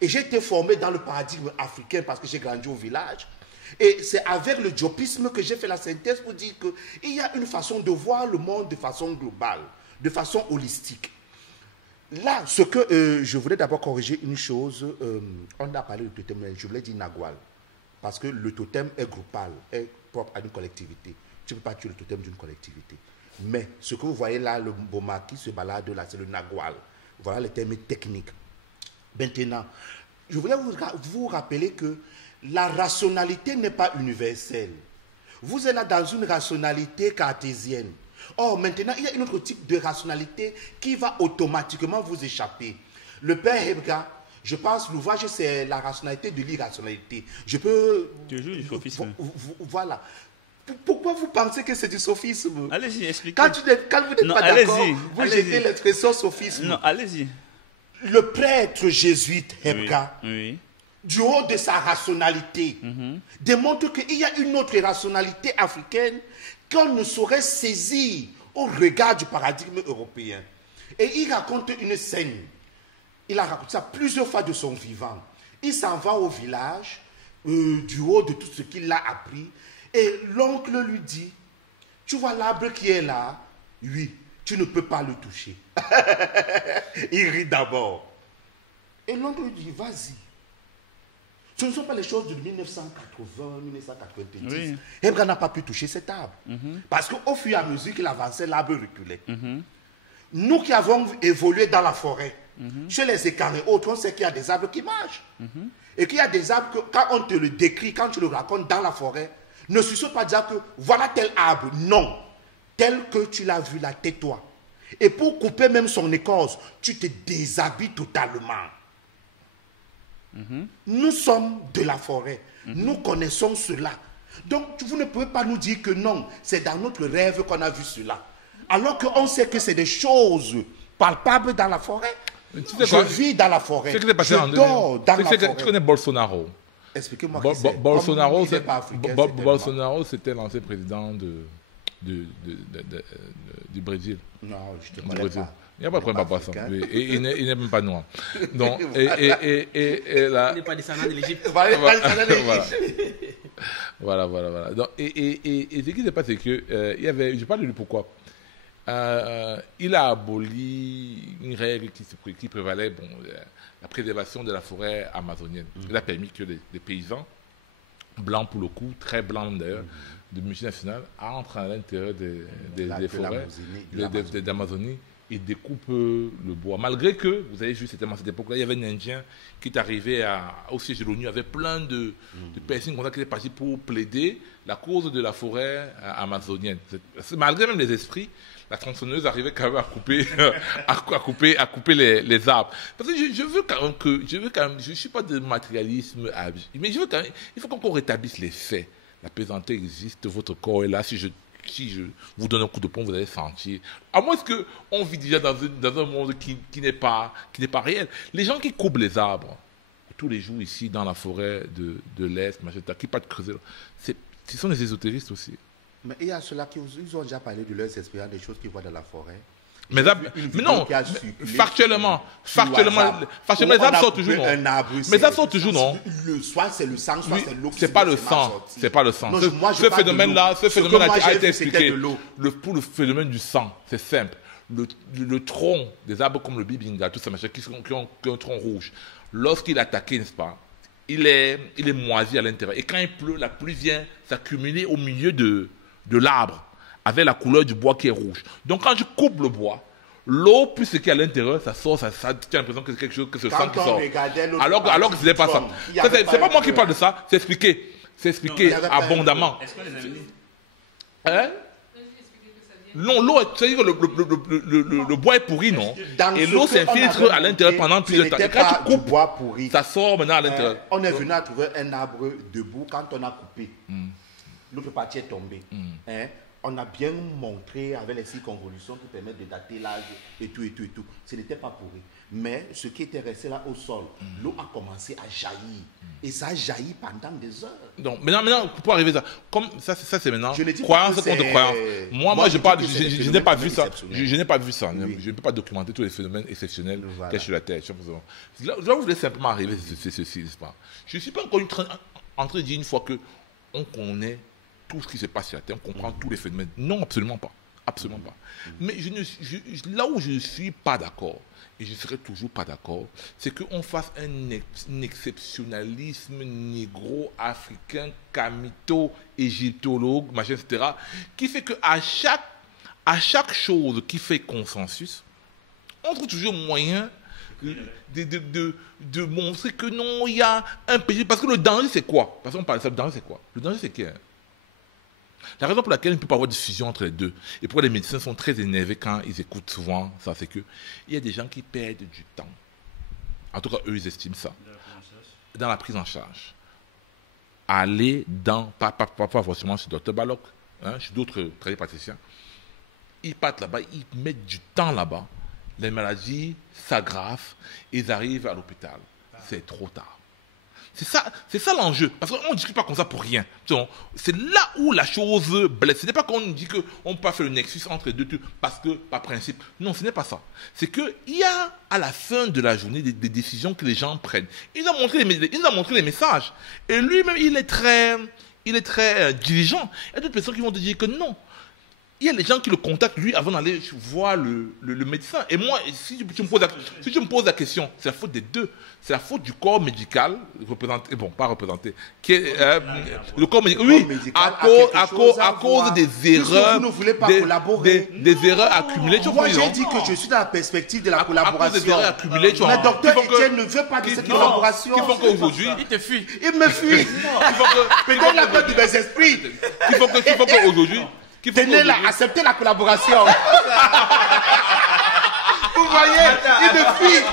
Et j'ai été formé dans le paradigme africain parce que j'ai grandi au village. Et c'est avec le diopisme que j'ai fait la synthèse pour dire qu'il y a une façon de voir le monde de façon globale, de façon holistique. Là, ce que je voulais d'abord corriger une chose, on a parlé de totem, je voulais dire Nagual, parce que le totem est groupal, est propre à une collectivité. Tu ne peux pas tuer le totem d'une collectivité. Mais ce que vous voyez là, le Boma qui se balade là, c'est le Nagual. Voilà les termes techniques. Maintenant, je voulais vous rappeler que la rationalité n'est pas universelle. Vous êtes là dans une rationalité cartésienne. Or, maintenant, il y a un autre type de rationalité qui va automatiquement vous échapper. Le père Hebga, je pense, l'ouvrage, c'est la rationalité de l'irrationalité. Je peux... Toujours du sophisme. Voilà. Pourquoi vous pensez que c'est du sophisme? Allez-y, expliquez. Quand vous n'êtes pas d'accord, vous jetez l'expression sophisme. Non, allez-y. Le prêtre jésuite Hebga, Oui. du haut de sa rationalité, démontre qu'il y a une autre rationalité africaine qu'on ne saurait saisir au regard du paradigme européen. Et il raconte une scène. Il a raconté ça plusieurs fois de son vivant. Il s'en va au village, du haut de tout ce qu'il a appris, et l'oncle lui dit, tu vois l'arbre qui est là? Oui, tu ne peux pas le toucher. Il rit d'abord. Et l'oncle lui dit, vas-y. Ce ne sont pas les choses de 1980, 1990. Oui. Hebga n'a pas pu toucher cet arbre. Parce qu'au fur et à mesure qu'il avançait, l'arbre reculait. Nous qui avons évolué dans la forêt, chez les écarts et autres, on sait qu'il y a des arbres qui marchent. Et qu'il y a des arbres que, quand on te le décrit, quand tu le racontes dans la forêt, ne suffit pas dire que voilà tel arbre. Non. Tel que tu l'as vu là, tais-toi. Et pour couper même son écorce, tu te déshabilles totalement. Nous sommes de la forêt. Nous connaissons cela. Donc, vous ne pouvez pas nous dire que non, c'est dans notre rêve qu'on a vu cela. Alors qu'on sait que c'est des choses palpables dans la forêt. Je vis dans la forêt. Je dors dans la forêt. Tu connais Bolsonaro? Expliquez-moi qui c'est. Bolsonaro, c'était l'ancien président du Brésil. Non, je ne te connais pas. Il n'y a pas de problème par rapport à ça. Et il n'est même pas noir. Donc, là, Il n'est pas descendant de l'Égypte. Voilà. Donc, et ce qui s'est passé, c'est que il y avait, je parle de lui pourquoi. Il a aboli une règle qui prévalait, la préservation de la forêt amazonienne. Il a permis que les paysans, blancs pour le coup, très blancs d'ailleurs, de multinationales, entrent à l'intérieur des forêts d'Amazonie et découpent le bois. Malgré que, vous avez vu, c'était à cette époque-là, il y avait un Indien qui est arrivé au siège de l'ONU avec plein de personnes qui étaient parties pour plaider la cause de la forêt amazonienne. Malgré même les esprits, la tronçonneuse arrivait quand même à couper les arbres. Parce que je veux quand même je ne suis pas de matérialisme, mais je veux quand même, il faut qu'on rétablisse les faits. La pesanteur existe, votre corps est là. Si je vous donne un coup de poing, vous allez sentir. À moins qu'on vit déjà dans un monde qui n'est pas réel. Les gens qui coupent les arbres tous les jours ici dans la forêt de l'Est, qui partent creuser, ce sont des ésotéristes aussi. Mais il y a ceux-là qui ils ont déjà parlé de leurs expériences, des choses qu'ils voient dans la forêt. Mais vidéo non, qui a circulé factuellement, sur WhatsApp, les où on arbres a sortent trouvé toujours, non? un arbre, Mais c'est- ça sort toujours, non? Soit c'est le sang, soit Oui, c'est l'eau. qui c'est pas le s'est mal sang, sorti. c'est pas le sang. Non, Ce moi, je ce parle de phénomène-là, l'eau. ce Ce phénomène que moi, a j'ai été vu, c'était expliqué. de l'eau. Pour le phénomène du sang, c'est simple. Le tronc des arbres comme le bibinga, tout ça, machin, qui ont un tronc rouge, lorsqu'il est attaqué, n'est-ce pas, il est moisi à l'intérieur. Et quand il pleut, la pluie vient s'accumuler au milieu de l'arbre, avec la couleur du bois qui est rouge. Donc quand je coupe le bois, l'eau, puis ce qui est à l'intérieur, ça sort, ça tu as l'impression que c'est quelque chose, que ce sang qui Quand on sort. regardait l'autre Alors partie que ce n'est pas du ça. tronc, il y avait C'est pas moi un qui peu. parle de ça, c'est expliqué. C'est expliqué il y avait pas un abondamment. Est-ce qu'on les a mis? Hein? Non, l'eau, c'est-à-dire que le bois est pourri, non? Dans Et ce l'eau que on s'infiltre avait à l'intérieur montré, pendant plusieurs ce temps. Et n'était quand pas tu du coupes, bois pourri. ça sort maintenant à l'intérieur. On est venu à trouver un arbre debout quand on a coupé. L'autre partie est tombée. Hein, on a bien montré avec les circonvolutions qui permettent de dater l'âge et tout, et tout, et tout. Ce n'était pas pourri. Mais ce qui était resté là au sol, l'eau a commencé à jaillir. Et ça a jailli pendant des heures. Donc, maintenant, pour arriver à ça, comme ça c'est maintenant, Je ne dis pas croyance que contre c'est- croyance. Moi, Moi, je je parle, dis que c'est des je n'ai pas phénomènes vu ça. exceptionnels. Je n'ai pas vu ça. Oui. Je ne peux pas documenter tous les phénomènes exceptionnels Voilà. qu'il y a sur la Terre. Là où je voulais simplement arriver, c'est ceci, n'est-ce pas? Je ne suis pas encore en train de dire une fois que on connaît tout ce qui se passe sur la Terre, on comprend tous les phénomènes. Non, absolument pas. Absolument pas. Mais là où je ne suis pas d'accord, et je ne serai toujours pas d'accord, c'est qu'on fasse un exceptionnalisme négro-africain, camito, égyptologue, machin, etc., qui fait qu'à chaque chose qui fait consensus, on trouve toujours moyen de montrer que non, il y a un péché. Parce que le danger, c'est quoi? Parce qu'on parle de ça, le danger, c'est quoi? Le danger, c'est quoi? La raison pour laquelle il ne peut pas avoir de fusion entre les deux, et pourquoi les médecins sont très énervés quand ils écoutent souvent ça, c'est qu'il y a des gens qui perdent du temps. En tout cas, eux, ils estiment ça. Dans la prise en charge. Aller dans, pas forcément chez Dr Balok, chez d'autres praticiens, ils partent là-bas, ils mettent du temps là-bas, les maladies s'aggravent, ils arrivent à l'hôpital. C'est trop tard. C'est ça l'enjeu. Parce qu'on ne discute pas comme ça pour rien. C'est là où la chose blesse. Ce n'est pas qu'on dit qu'on peut pas faire le nexus entre les deux trucs parce que, par principe. Non, ce n'est pas ça. C'est qu'il y a, à la fin de la journée, des décisions que les gens prennent. Il a montré les messages. Et lui-même, il est très diligent. Il y a d'autres personnes qui vont te dire que non. Il y a les gens qui le contactent, lui, avant d'aller voir le médecin. Et moi, si tu me poses la question, c'est la faute des deux. C'est la faute du corps médical, représenté, bon, pas représenté, qui est, le corps médical, oui, à cause des erreurs, vous ne voulez pas collaborer. des erreurs accumulées. Tu Moi, vois, j'ai non? dit que je suis dans la perspective de la À cause collaboration. des erreurs accumulées, tu vois. Mais docteur Qui font que- Etienne ne veut pas de cette collaboration. Qui font qu'aujourd'hui, Il te fuit. Il me fuit. Peut-être la peur de mes esprits. qui font qu'aujourd'hui, Tenez là, acceptez la collaboration. Vous voyez, il me fuit.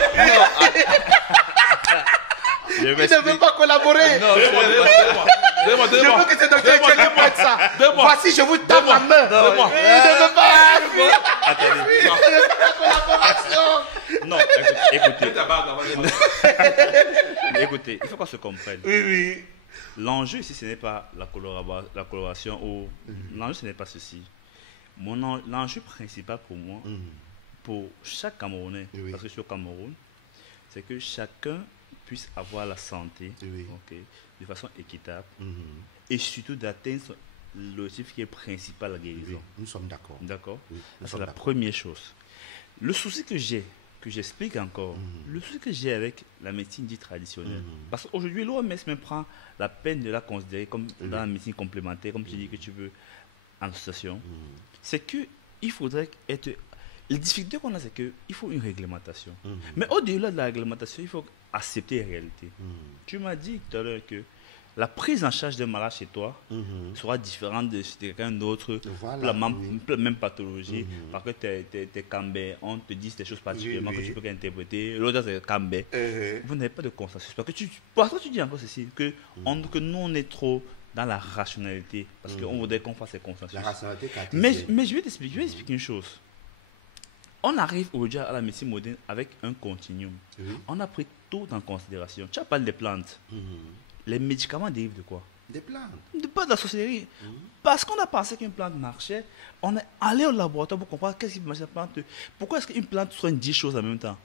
Il ne veut pas collaborer. Je veux que ce docteur Etienne me prête ça. Voici, je vous tape la main. Il ne veut pas. Il ne veut pas la collaboration. Non, écoutez, il faut qu'on se comprenne. Oui. L'enjeu ici, ce n'est pas la collaboration ou l'enjeu, ce n'est pas ceci. L'enjeu principal pour moi, pour chaque Camerounais, Oui. parce que je suis au Cameroun, c'est que chacun puisse avoir la santé, Oui. ok, de façon équitable et surtout d'atteindre l'objectif qui est principal, la guérison. Nous sommes d'accord. D'accord. Oui, nous Ça, c'est sommes la d'accord. première chose. Le souci que j'ai, que j'explique encore, le souci que j'ai avec la médecine dite traditionnelle, parce qu'aujourd'hui, l'OMS me prend la peine de la considérer comme dans la médecine complémentaire, comme tu dis que tu veux en association, c'est qu'il faudrait être... Les difficultés qu'on a, c'est qu'il faut une réglementation. Mais au-delà de la réglementation, il faut accepter les réalités. Tu m'as dit tout à l'heure que la prise en charge d'un malade chez toi sera différente de quelqu'un d'autre Voilà, pour la même pathologie. Parce que tu es cambé, on te dit des choses particulièrement Oui, oui. que tu peux interpréter. L'autre, c'est cambé. Vous n'avez pas de consensus. Parce que tu dis encore ceci, que nous, on est trop dans la rationalité. Parce qu'on voudrait qu'on fasse ces consensus. La rationalité cartésienne. Mais je vais t'expliquer une chose. On arrive aujourd'hui à la médecine moderne avec un continuum. Oui. On a pris tout en considération. Tu as parlé des plantes. Les médicaments dérivent de quoi? Des plantes. Pas de la sorcellerie. Parce qu'on a pensé qu'une plante marchait, on est allé au laboratoire pour comprendre qu'est-ce qui marche la plante. Pourquoi est-ce qu'une plante soigne 10 choses en même temps?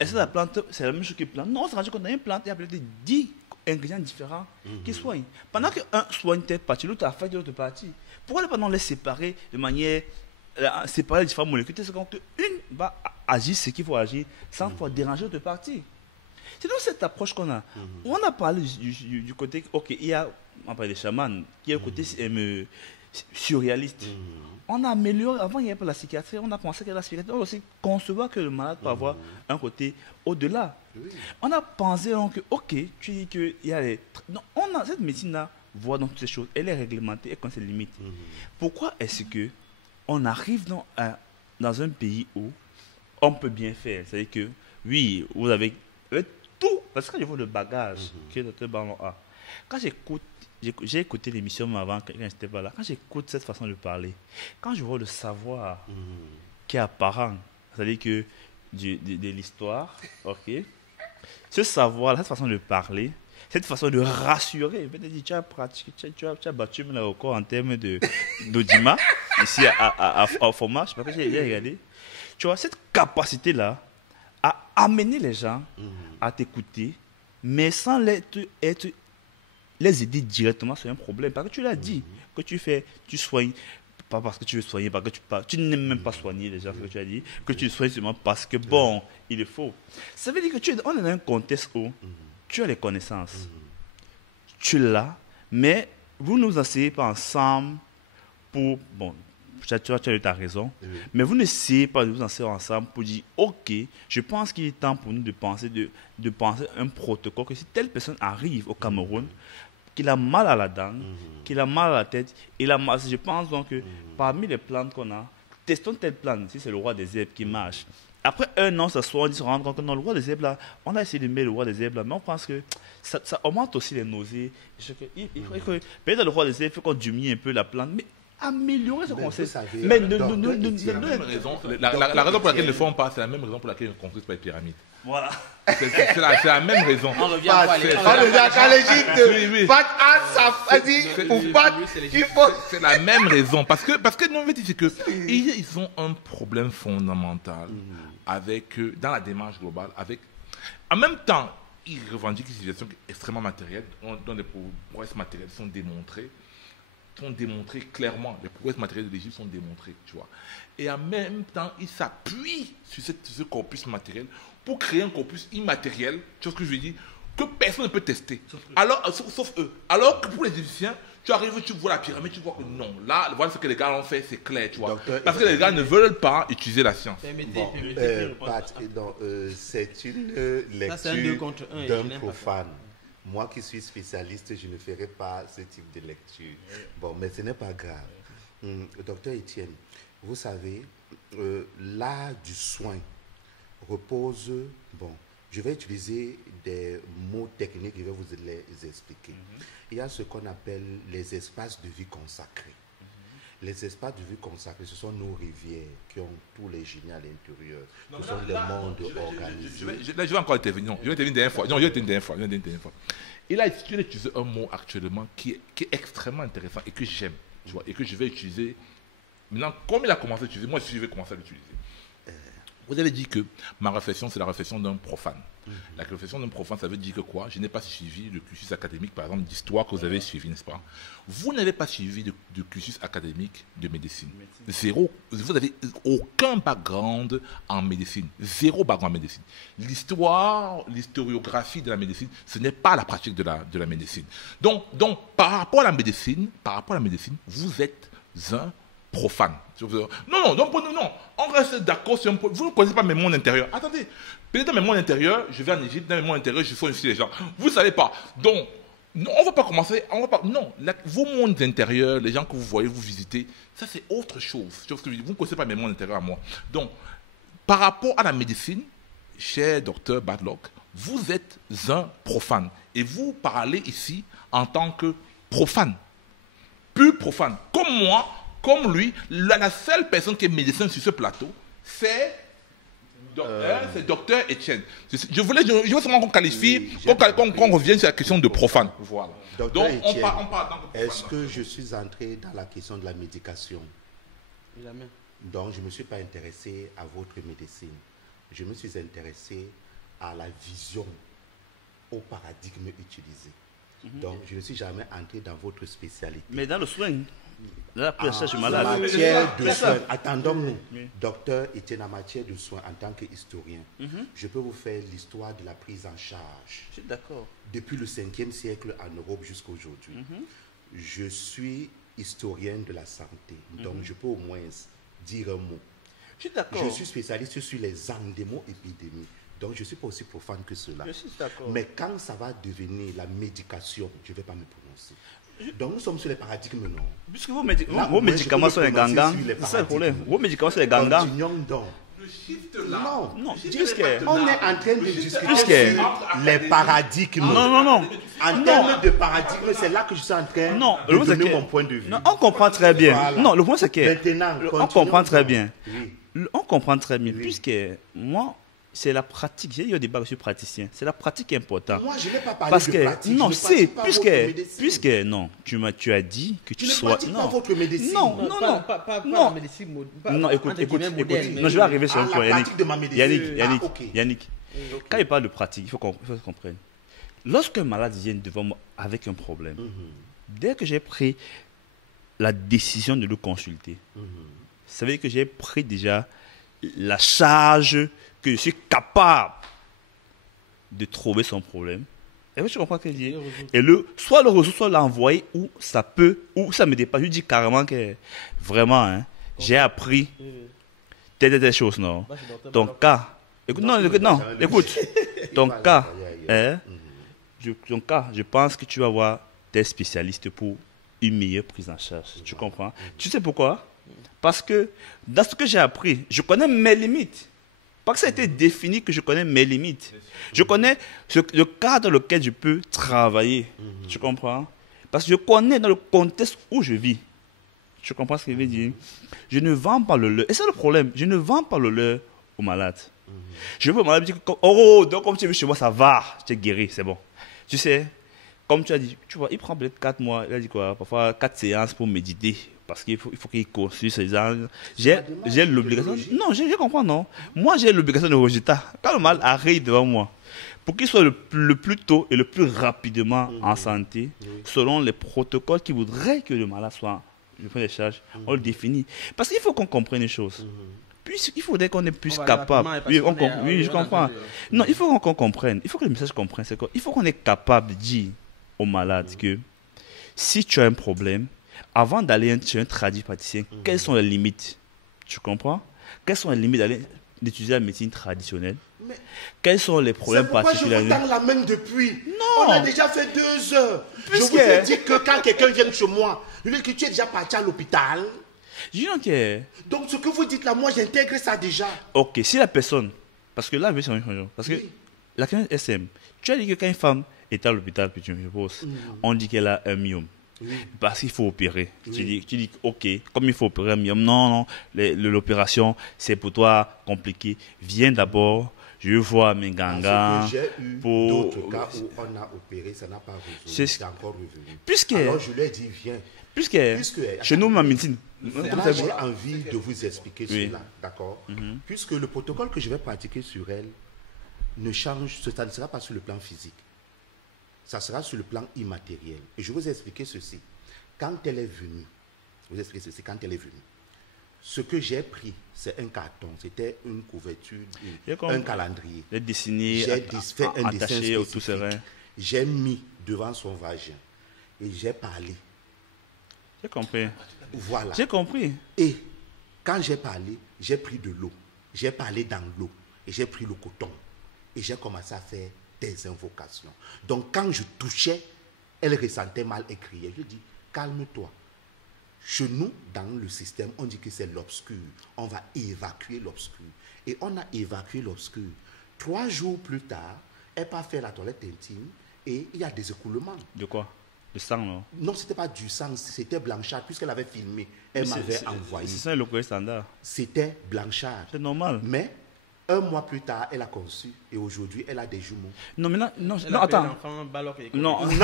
Est-ce que la plante, c'est la même chose qu'une plante? Non, on s'est rendu compte qu'une plante, il y a peut-être 10 ingrédients différents qui soignent. Pendant qu'un soigne telle partie, l'autre affecte l'autre partie. Pourquoi ne pas les séparer de manière... séparer les différentes molécules? C'est qu'une va agir ce qu'il faut agir sans pouvoir déranger l'autre partie. C'est donc cette approche qu'on a. On a parlé du côté... Ok, il y a... On parle des chamans, il y a le côté surréaliste. On a amélioré, avant il n'y avait pas la psychiatrie, on a pensé que la psychiatrie, on a aussi concevoir que le malade peut avoir un côté au-delà. Oui. On a pensé donc, ok, tu dis qu'il y a les... Non, on a, cette médecine-là voit dans toutes ces choses, elle est réglementée, elle connaît ses limites. Pourquoi est-ce que on arrive dans un pays où on peut bien faire? C'est-à-dire que, oui, vous avez tout, parce que quand je vois le bagage que le Dr Barlow a, quand j'ai écouté l'émission avant, quand je n'étais pas là, quand j'écoute cette façon de parler, quand je vois le savoir qui est apparent, c'est-à-dire que de l'histoire, ok, ce savoir, cette façon de parler, cette façon de rassurer, tu as pratiqué, tu as battu le record en termes d'audimat, ici à format, je ne sais pas que j'ai regardé. Tu vois, cette capacité-là à amener les gens à t'écouter, mais sans être les aider directement sur un problème. Parce que tu l'as dit, que tu soignes, pas parce que tu veux soigner, parce que tu n'aimes même pas soigner les gens, ce que tu as dit, que tu soignes seulement parce que, bon, il est faux. Ça veut dire que on est dans un contexte où tu as les connaissances, tu l'as, mais vous ne vous asseyez pas ensemble pour, bon, tu as eu ta raison, mais vous n'essayez pas de vous asseoir ensemble pour dire, ok, je pense qu'il est temps pour nous de penser un protocole, que si telle personne arrive au Cameroun, qu'il a mal à la dent, qu'il a mal à la tête, je pense donc que parmi les plantes qu'on a, testons telle plante, si c'est le roi des herbes qui marche. Après un an, ça soit, on se rend compte que non, le roi des herbes là, on a essayé de mettre le roi des herbes là, mais on pense que ça augmente aussi les nausées. Peut-être le roi des herbes, il faut qu'on diminue un peu la plante, mais améliorer ce concept. Mais la raison pour laquelle ils ne le font pas, c'est la même raison pour laquelle ils ne construisent pas les pyramides. Voilà. C'est la même raison. On revient à c'est la même raison. Parce que nous, c'est que ils ont un problème fondamental avec, dans la démarche globale, avec, en même temps, ils revendiquent une situation extrêmement matérielle, dont les prouesses matérielles sont démontrées clairement. Les prouesses matérielles de l'Égypte sont démontrées, tu vois. Et en même temps, ils s'appuient sur ce corpus matériel pour créer un corpus immatériel, tu vois ce que je veux dire, que personne ne peut tester. Sauf eux. Alors que pour les Égyptiens, tu arrives, tu vois la pyramide, tu vois que non. Là, voilà ce que les gars ont fait, c'est clair, tu vois. Parce que les gars ne veulent pas utiliser la science. C'est une lecture d'un profane. Moi qui suis spécialiste, je ne ferai pas ce type de lecture. Bon, mais ce n'est pas grave. Docteur Etienne, vous savez, l'art du soin repose... Bon, je vais utiliser des mots techniques, je vais vous les expliquer. Il y a ce qu'on appelle les espaces de vie consacrés. Les espaces de vie consacrés, ce sont nos rivières qui ont tous les génies à l'intérieur. Ce sont des mondes organisés. Je vais encore intervenir. Je vais intervenir une dernière fois. Non, je vais intervenir une dernière fois. Et là, tu as utilisé un mot actuellement qui est extrêmement intéressant et que j'aime, tu vois, et que je vais utiliser. Maintenant, comme il a commencé à l'utiliser, moi aussi je vais commencer à l'utiliser. Vous avez dit que ma réflexion, c'est la réflexion d'un profane. La réflexion d'un profane, ça veut dire que quoi? Je n'ai pas suivi le cursus académique, par exemple, d'histoire que vous avez suivi, n'est-ce pas? Vous n'avez pas suivi de cursus académique de médecine. Zéro. Vous n'avez aucun background en médecine. Zéro background en médecine. L'histoire, l'historiographie de la médecine, ce n'est pas la pratique de la médecine. Donc, par rapport à la médecine, vous êtes un profane. Non, on reste d'accord sur un point. Vous ne connaissez pas mes mondes intérieurs. Attendez, peut-être dans mes mondes intérieurs, je vais en Égypte, dans mes mondes intérieurs, je soigne aussi les gens. vous ne savez pas. Donc, non, on ne va pas commencer, vos mondes intérieurs, les gens que vous voyez, vous visitez, ça c'est autre chose. Vous ne connaissez pas mes mondes intérieurs à moi. Donc, par rapport à la médecine, cher docteur Badlock, vous êtes un profane. Et vous parlez ici en tant que profane. Pur profane. Comme moi, comme lui, la seule personne qui est médecin sur ce plateau, c'est C'est docteur Etienne. Je veux seulement qu'on qualifie, qu'on revienne sur la question de profane. Voilà. Docteur Donc, on Etienne, parle en tant que profane. est-ce que je suis entré dans la question de la médication? Jamais. Donc, je ne me suis pas intéressé à votre médecine. Je me suis intéressé à la vision, au paradigme utilisé. Donc, je ne suis jamais entré dans votre spécialité. Mais dans le soin, dans la prise en charge du En malade. matière de soins, attendons-nous. Docteur Etienne, en matière de soins, en tant qu'historien, je peux vous faire l'histoire de la prise en charge. Je suis d'accord. Depuis le 5e siècle en Europe jusqu'à aujourd'hui. Je suis historien de la santé, donc je peux au moins dire un mot. Je suis d'accord. Je suis spécialiste sur les endémo-épidémies, donc je ne suis pas aussi profane que cela. Je suis d'accord. Mais quand ça va devenir la médication, je ne vais pas me prononcer. Donc nous sommes sur les paradigmes, non? Puisque vos Là, vos moi, médicaments je sont peux les me prononcer gangans, sur les c'est ça le problème. paradigmes. Vos médicaments sont les gangans. Continuons donc. Le shift là. Non, Non, puisque puisque. on est en train de discuter Puisque. sur les paradigmes. Non. En termes de paradigme, c'est là que je suis en train Non, de le problème, c'est donner que- mon point de vue. Non, on comprend très bien. Voilà. Non, le point c'est que Maintenant, on continuons comprend très donc. bien. Oui. On comprend très bien. Oui. Puisque moi, c'est la pratique. J'ai eu un débat, je suis praticien. C'est la pratique qui est importante. Moi, je n'ai pas parlé Parce de que pratique. non, je ne c'est pratique pas votre médecine. puisque non, tu as dit que tu Je ne sois pratique pas votre médecine. Non. Pas Non. la médecine Non, écoute, entre guillemets, moderne, mais non, je vais arriver sur Ah, un la point. pratique de ma médecine. Yannick. Quand il parle de pratique, il faut qu'on comprenne. Lorsqu'un malade vient devant moi avec un problème, dès que j'ai pris la décision de le consulter, ça veut dire que j'ai pris déjà la charge que je suis capable de trouver son problème. Et tu comprends ce que je dis? Et soit le résoudre, soit l'envoyer où ça peut, où ça me dépasse. Je dis carrément que vraiment, hein, j'ai appris telle chose, non? Ton cas, écoute, ton cas, hein, ton cas, je pense que tu vas voir des spécialistes pour une meilleure prise en charge. Tu comprends? Tu sais pourquoi? Parce que dans ce que j'ai appris, je connais mes limites. Pas que ça a été défini que je connais mes limites. Je connais le cadre dans lequel je peux travailler. Tu comprends? Parce que je connais dans le contexte où je vis. Tu comprends ce que je veux dire? Je ne vends pas le leurre. Et c'est le problème. Je ne vends pas le leurre aux malades. Je veux au malade dire, oh, donc comme tu es venu chez moi, ça va. Je t'ai guéri, c'est bon. Tu sais, comme tu as dit, tu vois, il prend peut-être 4 mois. Il a dit quoi? Parfois 4 séances pour méditer. Parce qu'il faut qu'il consulte ces angles. J'ai l'obligation. Non, je comprends, non. Moi, j'ai l'obligation de résultat. Quand le mal arrive devant moi, pour qu'il soit le plus tôt et le plus rapidement en santé, selon les protocoles qui voudraient que le malade soit, je prends les charges, on le définit. Parce qu'il faut qu'on comprenne les choses. Puis, il faudrait qu'on est plus capable. Oui, je comprends. Non, il faut qu'on comprenne. Il faut que le message comprenne. C'est quoi? Il faut qu'on est capable de dire au malade que si tu as un problème, avant d'aller chez un praticien, quelles sont les limites? Tu comprends? Quelles sont les limites d'utiliser la médecine traditionnelle? Mais quels sont les problèmes particuliers? C'est pourquoi je vous tends la main depuis. Non. On a déjà fait 2 heures. Je vous ai dit que quand quelqu'un vient chez moi, je lui dis que tu es déjà parti à l'hôpital. Je dis ok. Donc ce que vous dites là, moi j'intègre ça déjà. Ok, si la personne, parce que là, je vais changer. Parce que la question SM, tu as dit que quand une femme est à l'hôpital, puis tu me reposes, on dit qu'elle a un myome. Parce qu'il faut opérer. Tu dis, ok, comme il faut opérer un myome, non, l'opération, c'est pour toi compliqué. Viens d'abord, je vois mes gangas. J'ai eu d'autres cas où on a opéré, ça n'a pas résolu. C'est encore revenu. Alors je lui ai dit, viens. Puisque chez nous, ma médecine. Là, j'ai envie de vous expliquer cela, d'accord? Puisque le protocole que je vais pratiquer sur elle ne change, ça ne sera pas sur le plan physique. Ça sera sur le plan immatériel. Et je vous ai expliqué ceci. Quand elle est venue, ce que j'ai pris, c'est un carton. C'était une couverture, un calendrier. J'ai dessiné, fait un dessin spécifique. J'ai mis devant son vagin. Et j'ai parlé. J'ai compris. Voilà. J'ai compris. Et quand j'ai parlé, j'ai pris de l'eau. J'ai parlé dans l'eau. Et j'ai pris le coton. Et j'ai commencé à faire des invocations. Donc quand je touchais, elle ressentait mal et criait. Je dis, calme-toi. Chez nous, dans le système, on dit que c'est l'obscur. On va évacuer l'obscur. Et on a évacué l'obscur. 3 jours plus tard, elle part faire la toilette intime et il y a des écoulements. De quoi? Le sang, non? Non, ce n'était pas du sang, c'était Blanchard, puisqu'elle avait filmé. Elle m'avait envoyé. C'est ça le courrier standard. C'était Blanchard. C'est normal. Mais Un mois plus tard, elle a conçu et aujourd'hui, elle a des jumeaux. Non, mais non, Elle non, appelle attends. l'enfant Balok et Non, Kobe. non,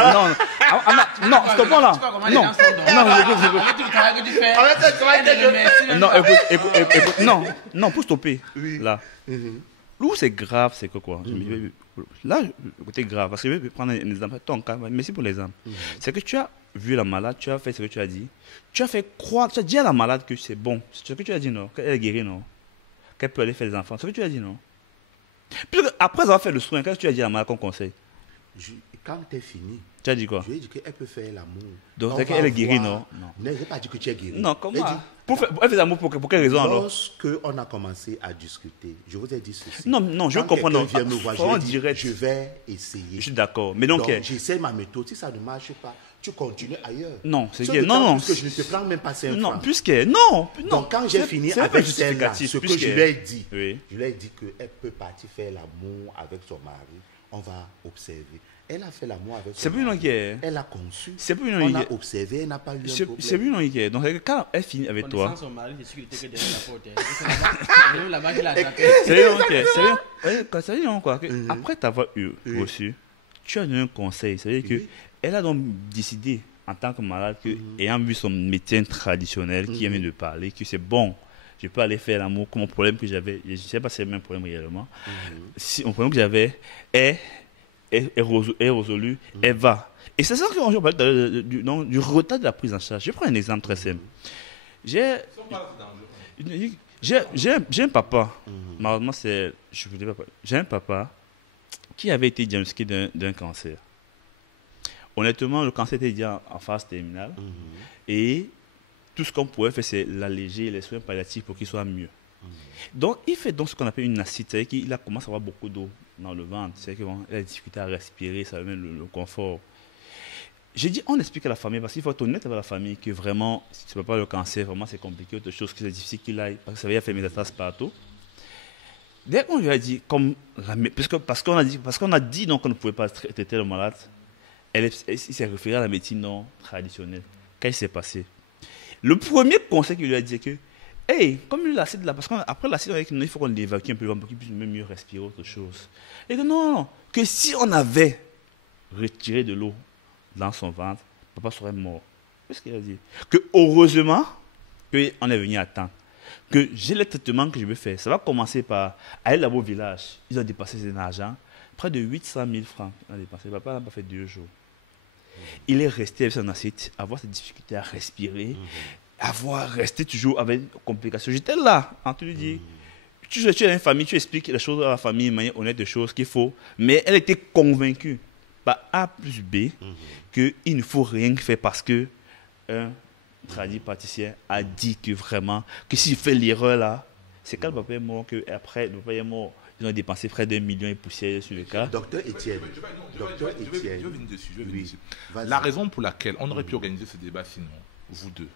stop là. Tu vois comment les Non, gens sont dans- non, écoute. Avec tout le travail que tu fais. Arrête, elle ne le remercie même Non, pas. écoute, non, pour stopper, Oui. là. Où c'est grave, c'est que quoi? Là, le côté grave, parce que je vais prendre un exemple, ton cas, merci pour l'exemple. C'est que tu as vu la malade, tu as fait ce que tu as dit, tu as fait croire, tu as dit à la malade que c'est bon, c'est ce que tu as dit, non? Qu'elle est guérie, non? Qu'elle peut aller faire les enfants, c'est ce que tu as dit, non? Puis après avoir fait le soin, qu'est-ce que tu as dit à la malade comme conseil? Quand tu es fini, Tu as dit quoi? je lui ai dit qu'elle peut faire l'amour. Donc, On c'est va qu'elle est guérie, voir. non? Non, je n'ai pas dit que tu es guérie. Non, J'ai comment? dit, Elle fait l'amour pour quelle raison alors? lorsque on a commencé à discuter, je vous ai dit ceci. Non, je Quand comprends. quelqu'un Non, vient me voir, je Faut lui ai dit, direct. je vais essayer. Je suis d'accord. Mais donc, j'essaie ma méthode. Si ça ne marche pas, tu continues ailleurs. non, c'est Ce que d'autant non. plus que je ne te prends même pas 5 Non, francs. puisque non. Donc quand j'ai c'est- fini c'est pas avec celle-là, justificatif, ce que puisque- je lui ai dit, Oui. je lui ai dit qu'elle peut partir faire l'amour avec son mari. On va observer. Elle a fait l'amour avec son C'est plus mari. non guerre. Elle a conçu. C'est plus non On guerre. a observé, elle n'a pas eu un C'est problème. plus non guerre. Donc quand elle finit avec toi, Connaissant son mari, c'est sûr qu'il était que derrière la porte. C'est même là-bas qu'il a attrapé. c'est non guerre. C'est non quoi. Après t'avoir reçu, tu as donné un conseil. C'est-à-dire que elle a donc décidé en tant que malade que ayant vu son médecin traditionnel qui vient de parler que c'est bon. Je peux aller faire l'amour comme mon problème que j'avais. Je ne sais pas si c'est le même problème réellement. Si mon problème que j'avais est résolu, elle va. Et c'est ça qu'on parle du retard de la prise en charge. Je prends un exemple très simple. J'ai un papa, malheureusement, j'ai un papa qui avait été diagnostiqué d'un cancer. Honnêtement, le cancer était déjà en phase terminale. Et tout ce qu'on pouvait faire, c'est l'alléger, les soins palliatifs pour qu'il soit mieux. Donc, il fait donc ce qu'on appelle une acide, c'est-à-dire qu'il a commencé à avoir beaucoup d'eau dans le ventre, c'est-à-dire qu'il a des difficultés à respirer, ça amène le confort. J'ai dit, on explique à la famille, parce qu'il faut être honnête avec la famille, que vraiment, si tu ne peux pas le cancer, vraiment c'est compliqué, autre chose, que c'est difficile qu'il aille, parce que ça va faire métastases partout. Dès qu'on lui a dit, parce qu'on a dit donc qu'on ne pouvait pas traiter le malade, il s'est référé à la médecine non traditionnelle. Qu'est-ce qui s'est passé? Le premier conseil qu'il lui a dit, c'est que, hey, comme l'acide là, parce qu'après l'acide, il faut qu'on l'évacue un peu pour qu'il puisse même mieux respirer autre chose. Et que non, que si on avait retiré de l'eau dans son ventre, papa serait mort. Qu'est-ce qu'il a dit? Que heureusement, qu'on est venu à temps. Que j'ai le traitement que je vais faire. Ça va commencer par aller là-bas au village. Ils ont dépassé cet argent. Près de 800 000 francs. Ils ont dépassé. Papa n'a pas fait 2 jours. Il est resté avec son assiette, avoir cette difficulté à respirer, rester toujours avec des complications. J'étais là, en te dire, tu es dans une famille, tu expliques les choses à la famille, de manière honnête, des choses qu'il faut, mais elle était convaincue par A plus B qu'il ne faut rien faire parce que un tradit pâtissier a dit que vraiment, que s'il fait l'erreur là, c'est quand le papa est mort, qu'après le papa est mort, ils ont dépensé près d'1 million et poussière sur le cas. Docteur Étienne. Je vais venir dessus. Oui. Vas-y. La raison pour laquelle on aurait pu organiser ce débat sinon, vous deux,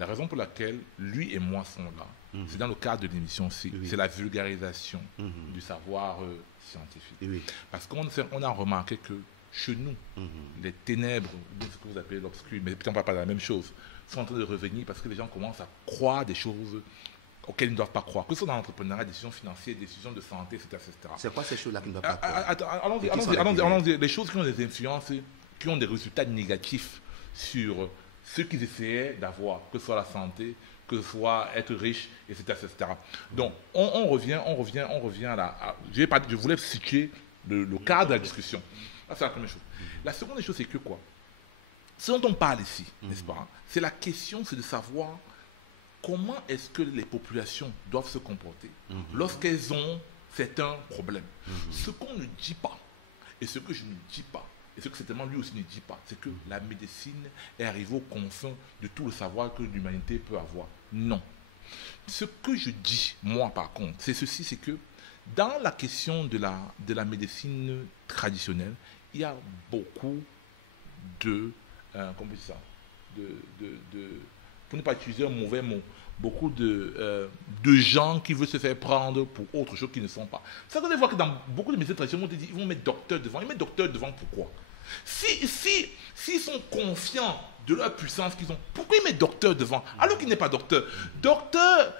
la raison pour laquelle lui et moi sont là, c'est dans le cadre de l'émission, c'est la vulgarisation du savoir scientifique. Oui. Parce qu'on a remarqué que chez nous, les ténèbres, ou ce que vous appelez l'obscur, mais peut-être on ne parle pas de la même chose, sont en train de revenir parce que les gens commencent à croire des choses auxquelles ils ne doivent pas croire, que ce soit dans l'entrepreneuriat, des décisions financières, des décisions de santé, etc. C'est quoi ces choses-là qui ne doivent pas croire? Allons-y. Les choses qui ont des influences, qui ont des résultats négatifs sur ce qu'ils essayaient d'avoir, que ce soit la santé, que ce soit être riche, etc. Donc, on revient à la... Je voulais situer le cadre de la discussion. Ça, c'est la première chose. La seconde chose, c'est que quoi? Ce dont on parle ici, n'est-ce pas? C'est la question, c'est de savoir comment est-ce que les populations doivent se comporter lorsqu'elles ont certains problèmes. Ce qu'on ne dit pas, et ce que je ne dis pas, et ce que certainement lui aussi ne dit pas, c'est que la médecine est arrivée aux confins de tout le savoir que l'humanité peut avoir. Non. Ce que je dis, moi par contre, c'est ceci, c'est que dans la question de la médecine traditionnelle, il y a beaucoup de... comment on dit ça? Pour ne pas utiliser un mauvais mot, beaucoup de gens qui veulent se faire prendre pour autre chose qu'ils ne sont pas. Ça veut dire que dans beaucoup de médecins traditionnels, ils vont mettre docteur devant. Ils mettent docteur devant pourquoi? S'ils sont confiants de leur puissance qu'ils ont. Pourquoi il met docteur devant alors qu'il n'est pas docteur? Docteur.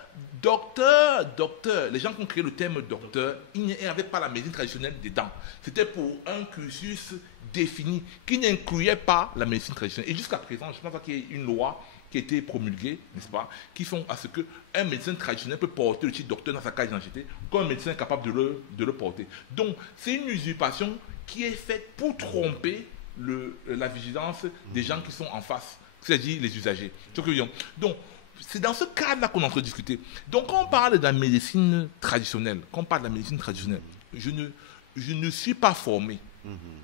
Les gens qui ont créé le terme docteur, ils n'avaient pas la médecine traditionnelle dedans. C'était pour un cursus défini qui n'incluait pas la médecine traditionnelle. Et jusqu'à présent, je pense qu'il y a une loi qui a été promulguée, n'est-ce pas, qui font à ce qu'un médecin traditionnel peut porter le titre docteur dans sa carte d'identité, comme un médecin est capable de le porter. Donc, c'est une usurpation qui est faite pour tromper la vigilance des gens qui sont en face, c'est-à-dire les usagers. Donc, c'est dans ce cadre-là qu'on est en train de discuter. Donc, quand on parle de la médecine traditionnelle, je ne suis pas formé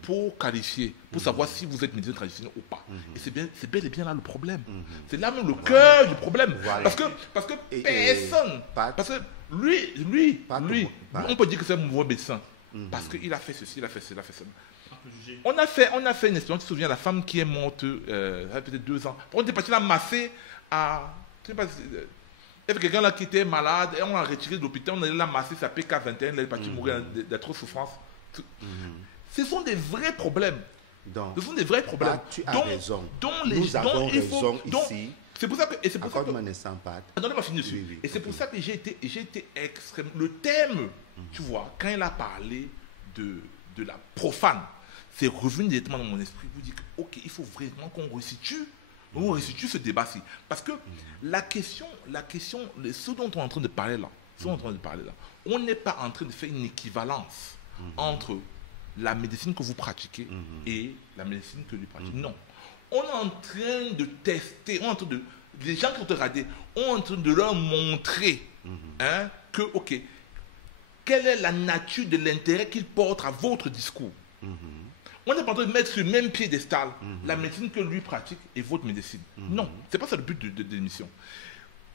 pour qualifier, pour savoir si vous êtes médecin traditionnel ou pas. Et c'est bel et bien là le problème. C'est là même le cœur du problème. Voilà. Parce que personne, parce que lui, on peut dire que c'est un mauvais médecin. Parce qu'il a fait ceci, il a fait cela, il a fait cela. On a fait une expérience, tu te souviens, la femme qui est morte, ça fait peut-être 2 ans. On était parti la masser à... Je sais pas, il y avait quelqu'un là qui était malade, et on l'a retiré de l'hôpital, on allait la masser, sa PK21, elle est partie mourir d'atroces souffrances. Ce sont des vrais problèmes. Donc, ce sont des vrais problèmes. tu as raison. Nous avons raison ici. C'est pour ça que... Attendez-moi finir dessus. Et c'est pour ça que j'ai été extrême. Le thème, tu vois, quand il a parlé de la profane, c'est revenu directement dans mon esprit. Vous dites, ok, il faut vraiment qu'on resitue ce débat-ci. Parce que la question, ce dont on est en train de parler là, on n'est pas en train de faire une équivalence entre la médecine que vous pratiquez et la médecine que lui pratique. Non. On est en train de tester, les gens qui ont regardé, on est en train de leur montrer que, ok, quelle est la nature de l'intérêt qu'ils portent à votre discours. On n'est pas en train de mettre sur le même piédestal la médecine que lui pratique et votre médecine. Non, ce n'est pas ça le but de l'émission.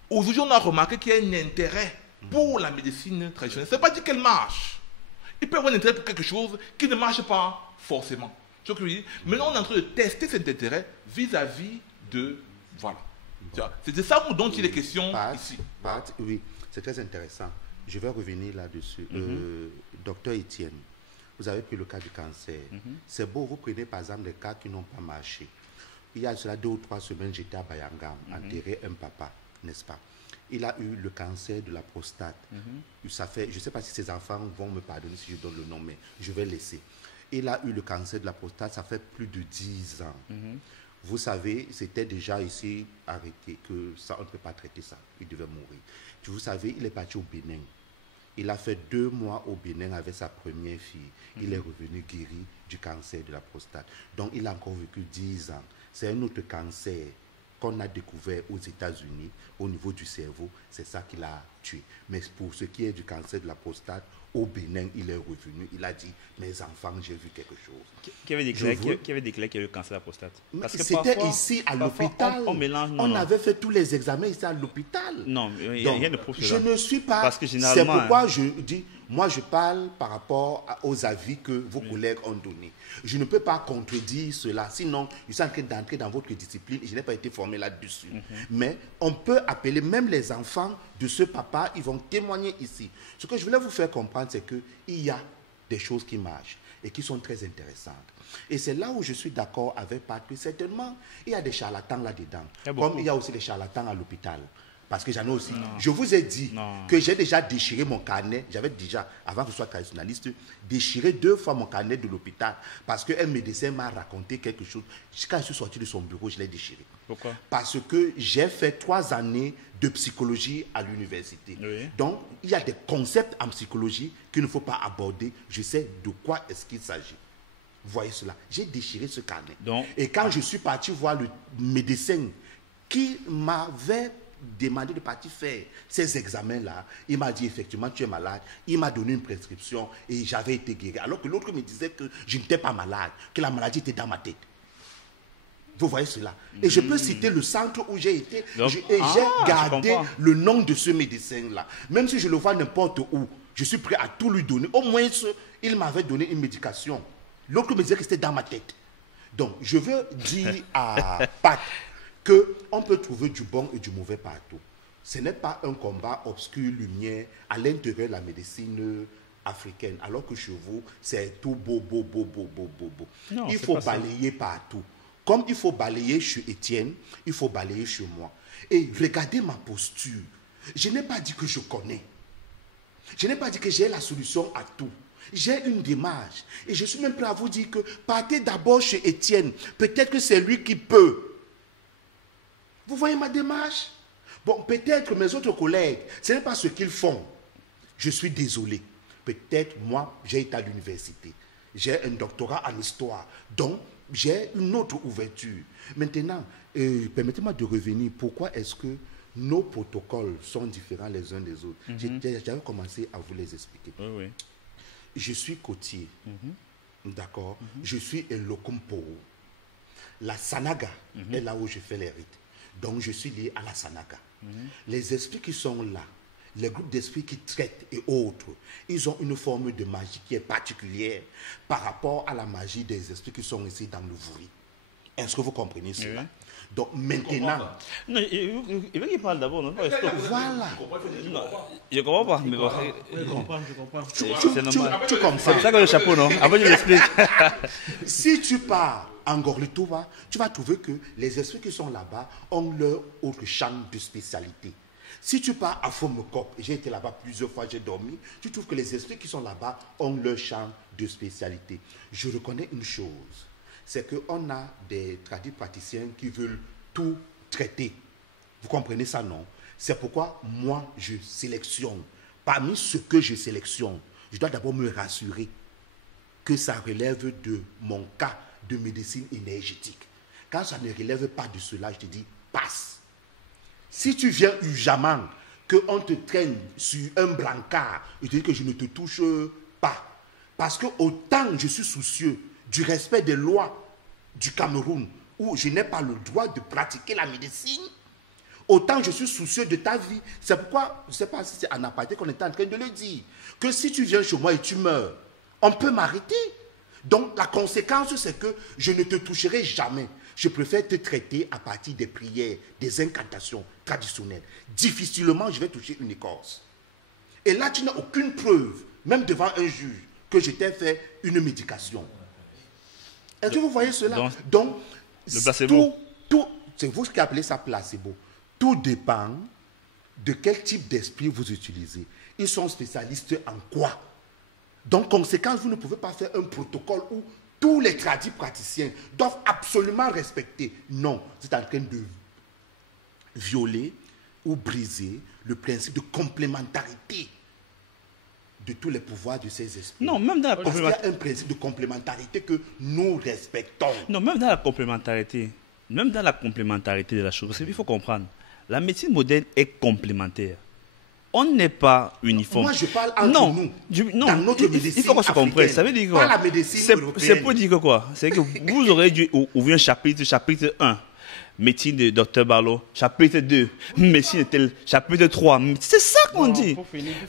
Aujourd'hui, on a remarqué qu'il y a un intérêt pour la médecine traditionnelle. Ça ne veut pas dire qu'elle marche. Il peut y avoir un intérêt pour quelque chose qui ne marche pas forcément. Tu vois ce que je veux dire? Maintenant, on est en train de tester cet intérêt vis-à-vis de... Voilà. C'est de ça dont il est question ici. Oui, c'est très intéressant. Je vais revenir là-dessus. Docteur Etienne, vous avez pris le cas du cancer. C'est beau, vous prenez par exemple des cas qui n'ont pas marché. Il y a cela 2 ou 3 semaines, j'étais à Bayangam, enterrer un papa, n'est-ce pas? Il a eu le cancer de la prostate. Ça fait, je ne sais pas si ses enfants vont me pardonner si je donne le nom, mais je vais laisser. Il a eu le cancer de la prostate, ça fait plus de 10 ans. Vous savez, c'était déjà ici arrêté, que ça, on ne peut pas traiter ça. Il devait mourir. Vous savez, il est parti au Bénin. Il a fait 2 mois au Bénin avec sa première fille. Il est revenu guéri du cancer de la prostate. Donc, il a encore vécu 10 ans. C'est un autre cancer qu'on a découvert aux États-Unis au niveau du cerveau. C'est ça qui l'a tué. Mais pour ce qui est du cancer de la prostate, au Bénin, il est revenu. Il a dit, mes enfants, j'ai vu quelque chose. Qui avait déclaré qu'il y a eu le cancer de la prostate? C'était ici à l'hôpital. On avait fait tous les examens ici à l'hôpital. Non, il y a rien de prouve. Je ne suis pas... Parce que généralement... C'est pourquoi je dis... Moi, je parle par rapport aux avis que vos collègues ont donnés. Je ne peux pas contredire cela. Sinon, je suis en train d'entrer dans votre discipline et je n'ai pas été formé là-dessus. Mais on peut appeler même les enfants de ce papa, ils vont témoigner ici. Ce que je voulais vous faire comprendre, c'est qu'il y a des choses qui marchent et qui sont très intéressantes. Et c'est là où je suis d'accord avec Patrick. Certainement, il y a des charlatans là-dedans. Comme il y a aussi des charlatans à l'hôpital. Parce que j'en ai aussi. Je vous ai dit que j'ai déjà déchiré mon carnet. J'avais déjà, avant que je sois traditionnaliste, déchiré 2 fois mon carnet de l'hôpital. Parce qu'un médecin m'a raconté quelque chose. Quand je suis sorti de son bureau, je l'ai déchiré. Pourquoi? Parce que j'ai fait 3 années de psychologie à l'université. Oui. Donc, il y a des concepts en psychologie qu'il ne faut pas aborder. Je sais de quoi est-ce qu'il s'agit. Vous voyez cela. J'ai déchiré ce carnet. Et quand je suis parti voir le médecin qui m'avait demandé de partir faire ces examens-là, il m'a dit effectivement tu es malade, il m'a donné une prescription et j'avais été guéri. Alors que l'autre me disait que je n'étais pas malade, que la maladie était dans ma tête. Vous voyez cela. Et je peux citer le centre où j'ai été et j'ai gardé le nom de ce médecin-là. Même si je le vois n'importe où, je suis prêt à tout lui donner. Au moins, il m'avait donné une médication. L'autre me disait que c'était dans ma tête. Donc, je veux dire à Pat qu'on peut trouver du bon et du mauvais partout. Ce n'est pas un combat obscur-lumière à l'intérieur de la médecine africaine, alors que chez vous, c'est tout beau. Non, il faut balayer partout. Comme il faut balayer chez Étienne, il faut balayer chez moi. Et regardez ma posture. Je n'ai pas dit que je connais. Je n'ai pas dit que j'ai la solution à tout. J'ai une démarche. Et je suis même prêt à vous dire que partez d'abord chez Étienne. Peut-être que c'est lui qui peut. Vous voyez ma démarche? Bon, peut-être mes autres collègues, ce n'est pas ce qu'ils font. Je suis désolé. Peut-être moi, j'ai été à l'université. J'ai un doctorat en histoire. Donc, j'ai une autre ouverture. Maintenant, permettez-moi de revenir. Pourquoi est-ce que nos protocoles sont différents les uns des autres? J'avais commencé à vous les expliquer. Oui, oui. Je suis côtier. D'accord? Je suis un Lokumpo. La Sanaga est là où je fais les rites. Donc, je suis lié à la Sanaga. Les esprits qui sont là, les groupes d'esprits qui traitent et autres, ils ont une forme de magie qui est particulière par rapport à la magie des esprits qui sont ici dans le Vouri. Est-ce que vous comprenez cela? Donc maintenant... Non, il veut qu'il parle d'abord, non? Voilà. Non, je comprends pas. Mais bon, Je comprends. c'est normal. Tu comprends. C'est ça que le chapeau, non? Après, je l'explique. Si tu pars en Gorlitova, tu vas trouver que les esprits qui sont là-bas ont leur autre champ de spécialité. Si tu pars à Fomekop, j'ai été là-bas plusieurs fois, j'ai dormi, tu trouves que les esprits qui sont là-bas ont leur champ de spécialité. Je reconnais une chose, c'est qu'on a des praticiens qui veulent tout traiter. Vous comprenez ça, non? C'est pourquoi moi, je sélectionne. Parmi ce que je sélectionne, je dois d'abord me rassurer que ça relève de mon cas de médecine énergétique. Quand ça ne relève pas de cela, je te dis, passe. Si tu viens urgemment, qu'on te traîne sur un brancard, je te dis que je ne te touche pas. Parce que autant je suis soucieux du respect des lois du Cameroun, où je n'ai pas le droit de pratiquer la médecine, autant je suis soucieux de ta vie. C'est pourquoi, je ne sais pas si c'est en aparté qu'on est en train de le dire, que si tu viens chez moi et tu meurs, on peut m'arrêter. Donc la conséquence, c'est que je ne te toucherai jamais. Je préfère te traiter à partir des prières, des incantations traditionnelles. Difficilement, je vais toucher une écorce. Et là, tu n'as aucune preuve, même devant un juge, que je t'ai fait une médication. Est-ce que vous voyez cela? Donc, le placebo. C'est vous qui appelez ça placebo. Tout dépend de quel type d'esprit vous utilisez. Ils sont spécialistes en quoi? Donc, conséquence, vous ne pouvez pas faire un protocole où tous les tradis praticiens doivent absolument respecter. Non, c'est en train de violer ou briser le principe de complémentarité de tous les pouvoirs de ces esprits. Non, même dans la Parce qu'il y a un principe de complémentarité que nous respectons. Non, même dans la complémentarité de la chose, il faut comprendre, la médecine moderne est complémentaire. On n'est pas uniforme. Moi, je parle entre nous. Non, dans notre médecine il faut qu'on se comprenne. Ça veut dire quoi? Pas la médecine européenne. C'est pour dire que quoi? C'est que vous aurez dû ouvrir un chapitre 1, médecine de Dr Barlow, chapitre 2, médecine de tel, chapitre 3. C'est ça qu'on dit.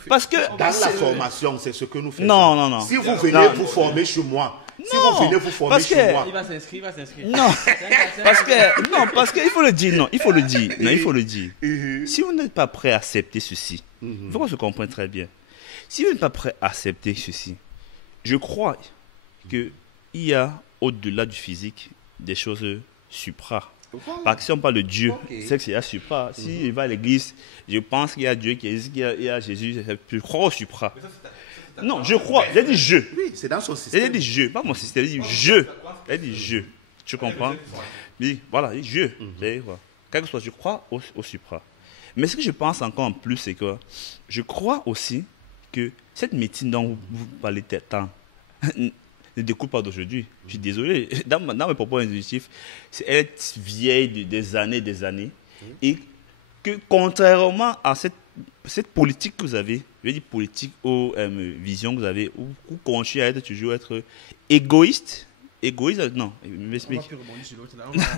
Parce que dans la formation, c'est ce que nous faisons. Non. Si vous venez vous former chez moi, si vous venez vous former chez moi. Il va s'inscrire. Non, parce qu'il faut le dire. Non, il faut le dire. Si vous n'êtes pas prêt à accepter ceci, il faut qu'on se comprenne très bien. Si vous n'êtes pas prêt à accepter ceci, je crois qu'il y a, au-delà du physique, des choses supra. Parce que si on parle de Dieu, c'est qu'il y a supra. Si il va à l'église, je pense qu'il y a Dieu qui existe, qu'il y a Jésus, je crois au supra. Non, je crois. J'ai dit je. Oui, c'est dans son système. J'ai dit je, pas mon système. J'ai dit je. J'ai dit je. Tu comprends? Oui, voilà, je. Quelque chose, je crois au supra. Mais ce que je pense encore en plus, c'est que je crois aussi que cette médecine dont vous parlez tant ne découle pas d'aujourd'hui. Je suis désolé. Dans mes propos intuitifs, elle est vieille des années. Et que contrairement à cette politique que vous avez, je veux dire politique ou vision que vous avez, où vous continuez à toujours être égoïste, non, je m'explique.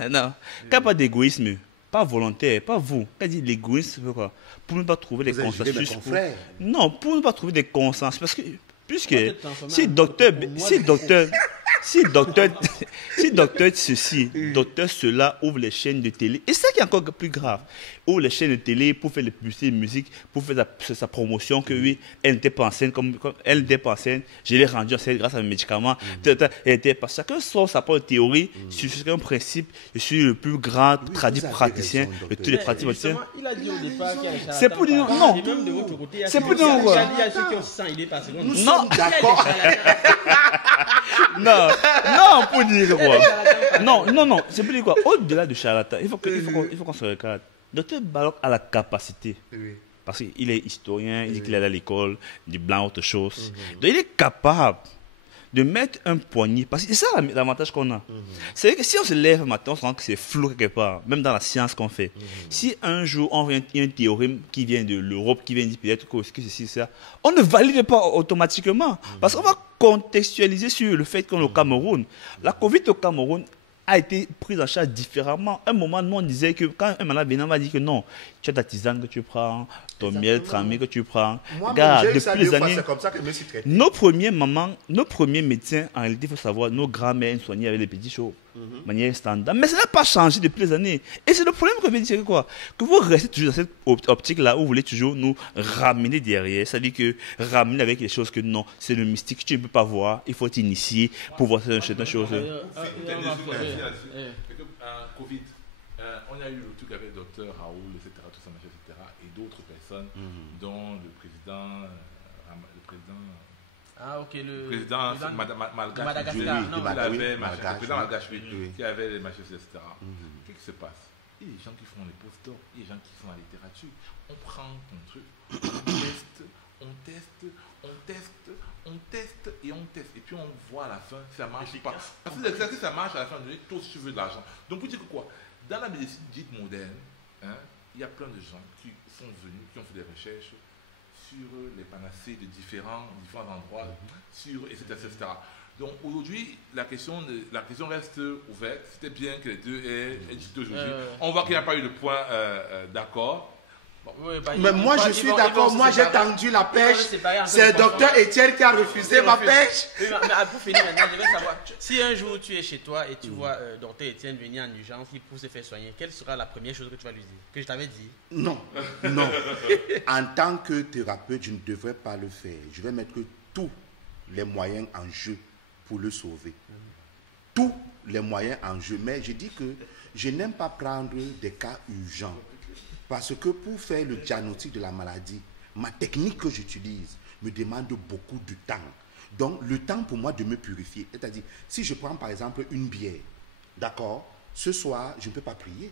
Non, quand pas d'égoïsme, pas volontaire, pas vous. Quand dit l'égoïsme, c'est quoi? Pour ne pas trouver des consensus. Non, pour ne pas trouver des consensus. Parce que, puisque, si docteur si docteur ceci, docteur cela ouvre les chaînes de télé, et c'est qui est encore plus grave, ouvre les chaînes de télé pour faire les publicités de musique, pour faire sa promotion, que oui, elle n'était pas enceinte, comme elle n'était pas enceinte, je l'ai rendue enceinte grâce à mes médicaments, elle était pas. Chacun sort sa propre théorie sur un principe, je suis le plus grand praticien de tous les praticiens. Il a dit au départ qu'il y a des charlatans. C'est pour dire non. Et même de votre côté, il y a C'est ceux pour qui- dire il y quoi. a- il y a ceux qui ont 100 idées par seconde. Nous Non. sommes d'accord. Non, pour dire quoi. Non, c'est pour dire quoi. Au-delà de charlatan, il faut qu'on se regarde. Docteur Balok a la capacité, Oui. parce qu'il est historien, il dit qu'il est allé à l'école, du blanc, autre chose. Donc il est capable de mettre un poignet, parce que c'est ça l'avantage qu'on a. C'est que si on se lève un matin, on se rend que c'est flou quelque part, même dans la science qu'on fait. Si un jour on vient un théorème qui vient de l'Europe, qui vient dire peut-être que ceci, ça, on ne valide pas automatiquement, parce qu'on va contextualiser sur le fait qu'on est au Cameroun. La Covid au Cameroun a été prise en charge différemment. À un moment, nous, on disait que quand un malade venait, on va dire que non, tu as ta tisane que tu prends, ton miel tramé que tu prends. Moi, Regarde, j'ai eu ça depuis deux les fois, années, c'est comme ça que je me suis traité. nos premiers mamans, nos premiers médecins, en réalité, il faut savoir, nos grands-mères soignaient avec les petits chauds, de manière standard. Mais ça n'a pas changé depuis les années. Et c'est le problème que je veux dire, c'est quoi? Que vous restez toujours dans cette optique-là où vous voulez toujours nous ramener derrière. C'est-à-dire que ramener avec les choses que non, c'est le mystique, tu ne peux pas voir, il faut t'initier pour voir certaines choses. Covid, on a eu le truc avec le docteur Raoul, etc., tout ça, machin, etc., et d'autres personnes, dont le président, Ah, ok, le président président Malgache, de Madagascar, oui, non. il avait, Malgache, le président oui. Malgache, oui, Oui. qui avait les machins, etc. Qu'est-ce qui se passe? Il y a des gens qui font les postdocs, il y a des gens qui font la littérature. On prend ton truc, on teste, et puis on voit à la fin si ça marche ou pas. Parce que si ça marche à la fin, toi aussi tu veux de l'argent. Donc pour dire que quoi, dans la médecine dite moderne, hein, il y a plein de gens qui sont venus, qui ont fait des recherches sur les panacées de différents endroits, sur etc., etc. Donc aujourd'hui, la question reste ouverte. C'était bien que les deux aient discuté aujourd'hui. On voit qu'il n'y a pas eu de point d'accord. Bon. Oui, bah, Mais moi, je suis d'accord. Moi, j'ai tendu la pêche. C'est le docteur Étienne qui a refusé ma pêche. Oui, mais pour finir maintenant, je vais savoir, si un jour tu es chez toi et tu vois docteur Étienne venir en urgence pour se faire soigner, quelle sera la première chose que tu vas lui dire? Que je t'avais dit? Non, non. En tant que thérapeute, je ne devrais pas le faire. Je vais mettre tous les moyens en jeu pour le sauver. Tous les moyens en jeu. Mais je dis que je n'aime pas prendre des cas urgents. Parce que pour faire le diagnostic de la maladie, ma technique que j'utilise me demande beaucoup de temps. Donc, le temps pour moi de me purifier. C'est-à-dire, si je prends par exemple une bière, d'accord, ce soir, je ne peux pas prier.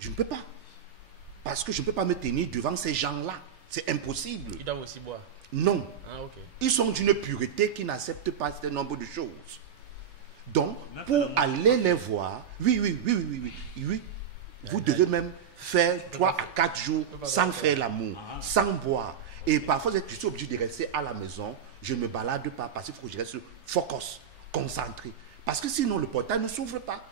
Je ne peux pas. Parce que je ne peux pas me tenir devant ces gens-là. C'est impossible. Ils doivent aussi boire. Non. Ah, ok. Ils sont d'une pureté qui n'accepte pas un certain nombre de choses. Donc, pour aller les voir, oui, vous devez même faire 3 à 4 jours sans faire l'amour, sans boire. Et parfois, je suis obligé de rester à la maison. Je ne me balade pas parce qu'il faut que je reste focus, concentré. Parce que sinon, le portail ne s'ouvre pas.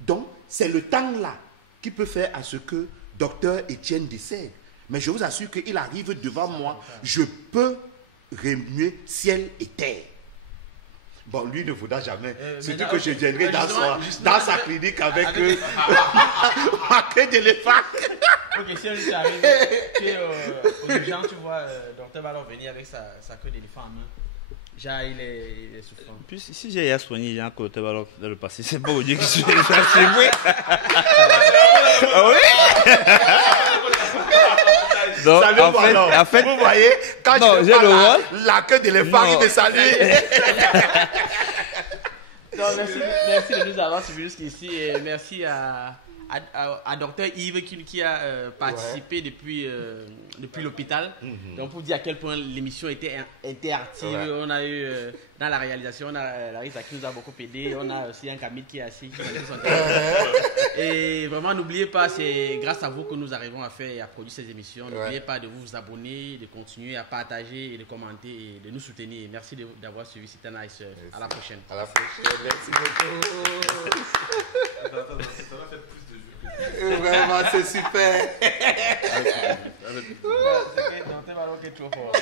Donc, c'est le temps-là qui peut faire à ce que docteur Étienne décède. Mais je vous assure qu'il arrive devant moi, je peux remuer ciel et terre. Bon, lui ne voudra jamais. C'est dit que je viendrai dans sa clinique avec ma queue d'éléphant. Ok, si un jour tu arrives, tu es aux urgences, tu vois docteur Balok venir avec sa queue d'éléphant en main. Déjà, il est souffrant. Puis si j'ai à soigner, j'ai un côté ballon dans le passé, c'est pas au Dieu que je suis oui. Ah oui. Donc, Salut, en fait, vous voyez, quand non, je j'ai le parle rôle. la queue d'éléphant, il me salue. Donc, merci de nous avoir suivis jusqu'ici et merci à docteur Yves qui a participé depuis l'hôpital. Donc pour dire à quel point l'émission était interactive, on a eu dans la réalisation, on a Larissa qui nous a beaucoup aidé, on a aussi un Camille qui est assis. Et vraiment n'oubliez pas, c'est grâce à vous que nous arrivons à faire et à produire ces émissions. N'oubliez pas de vous abonner, de continuer à partager et de commenter et de nous soutenir. Merci d'avoir suivi C'était Nice. À la prochaine. À la prochaine, merci beaucoup. Vraiment, c'est super. C'est que Dante Balok est trop fort.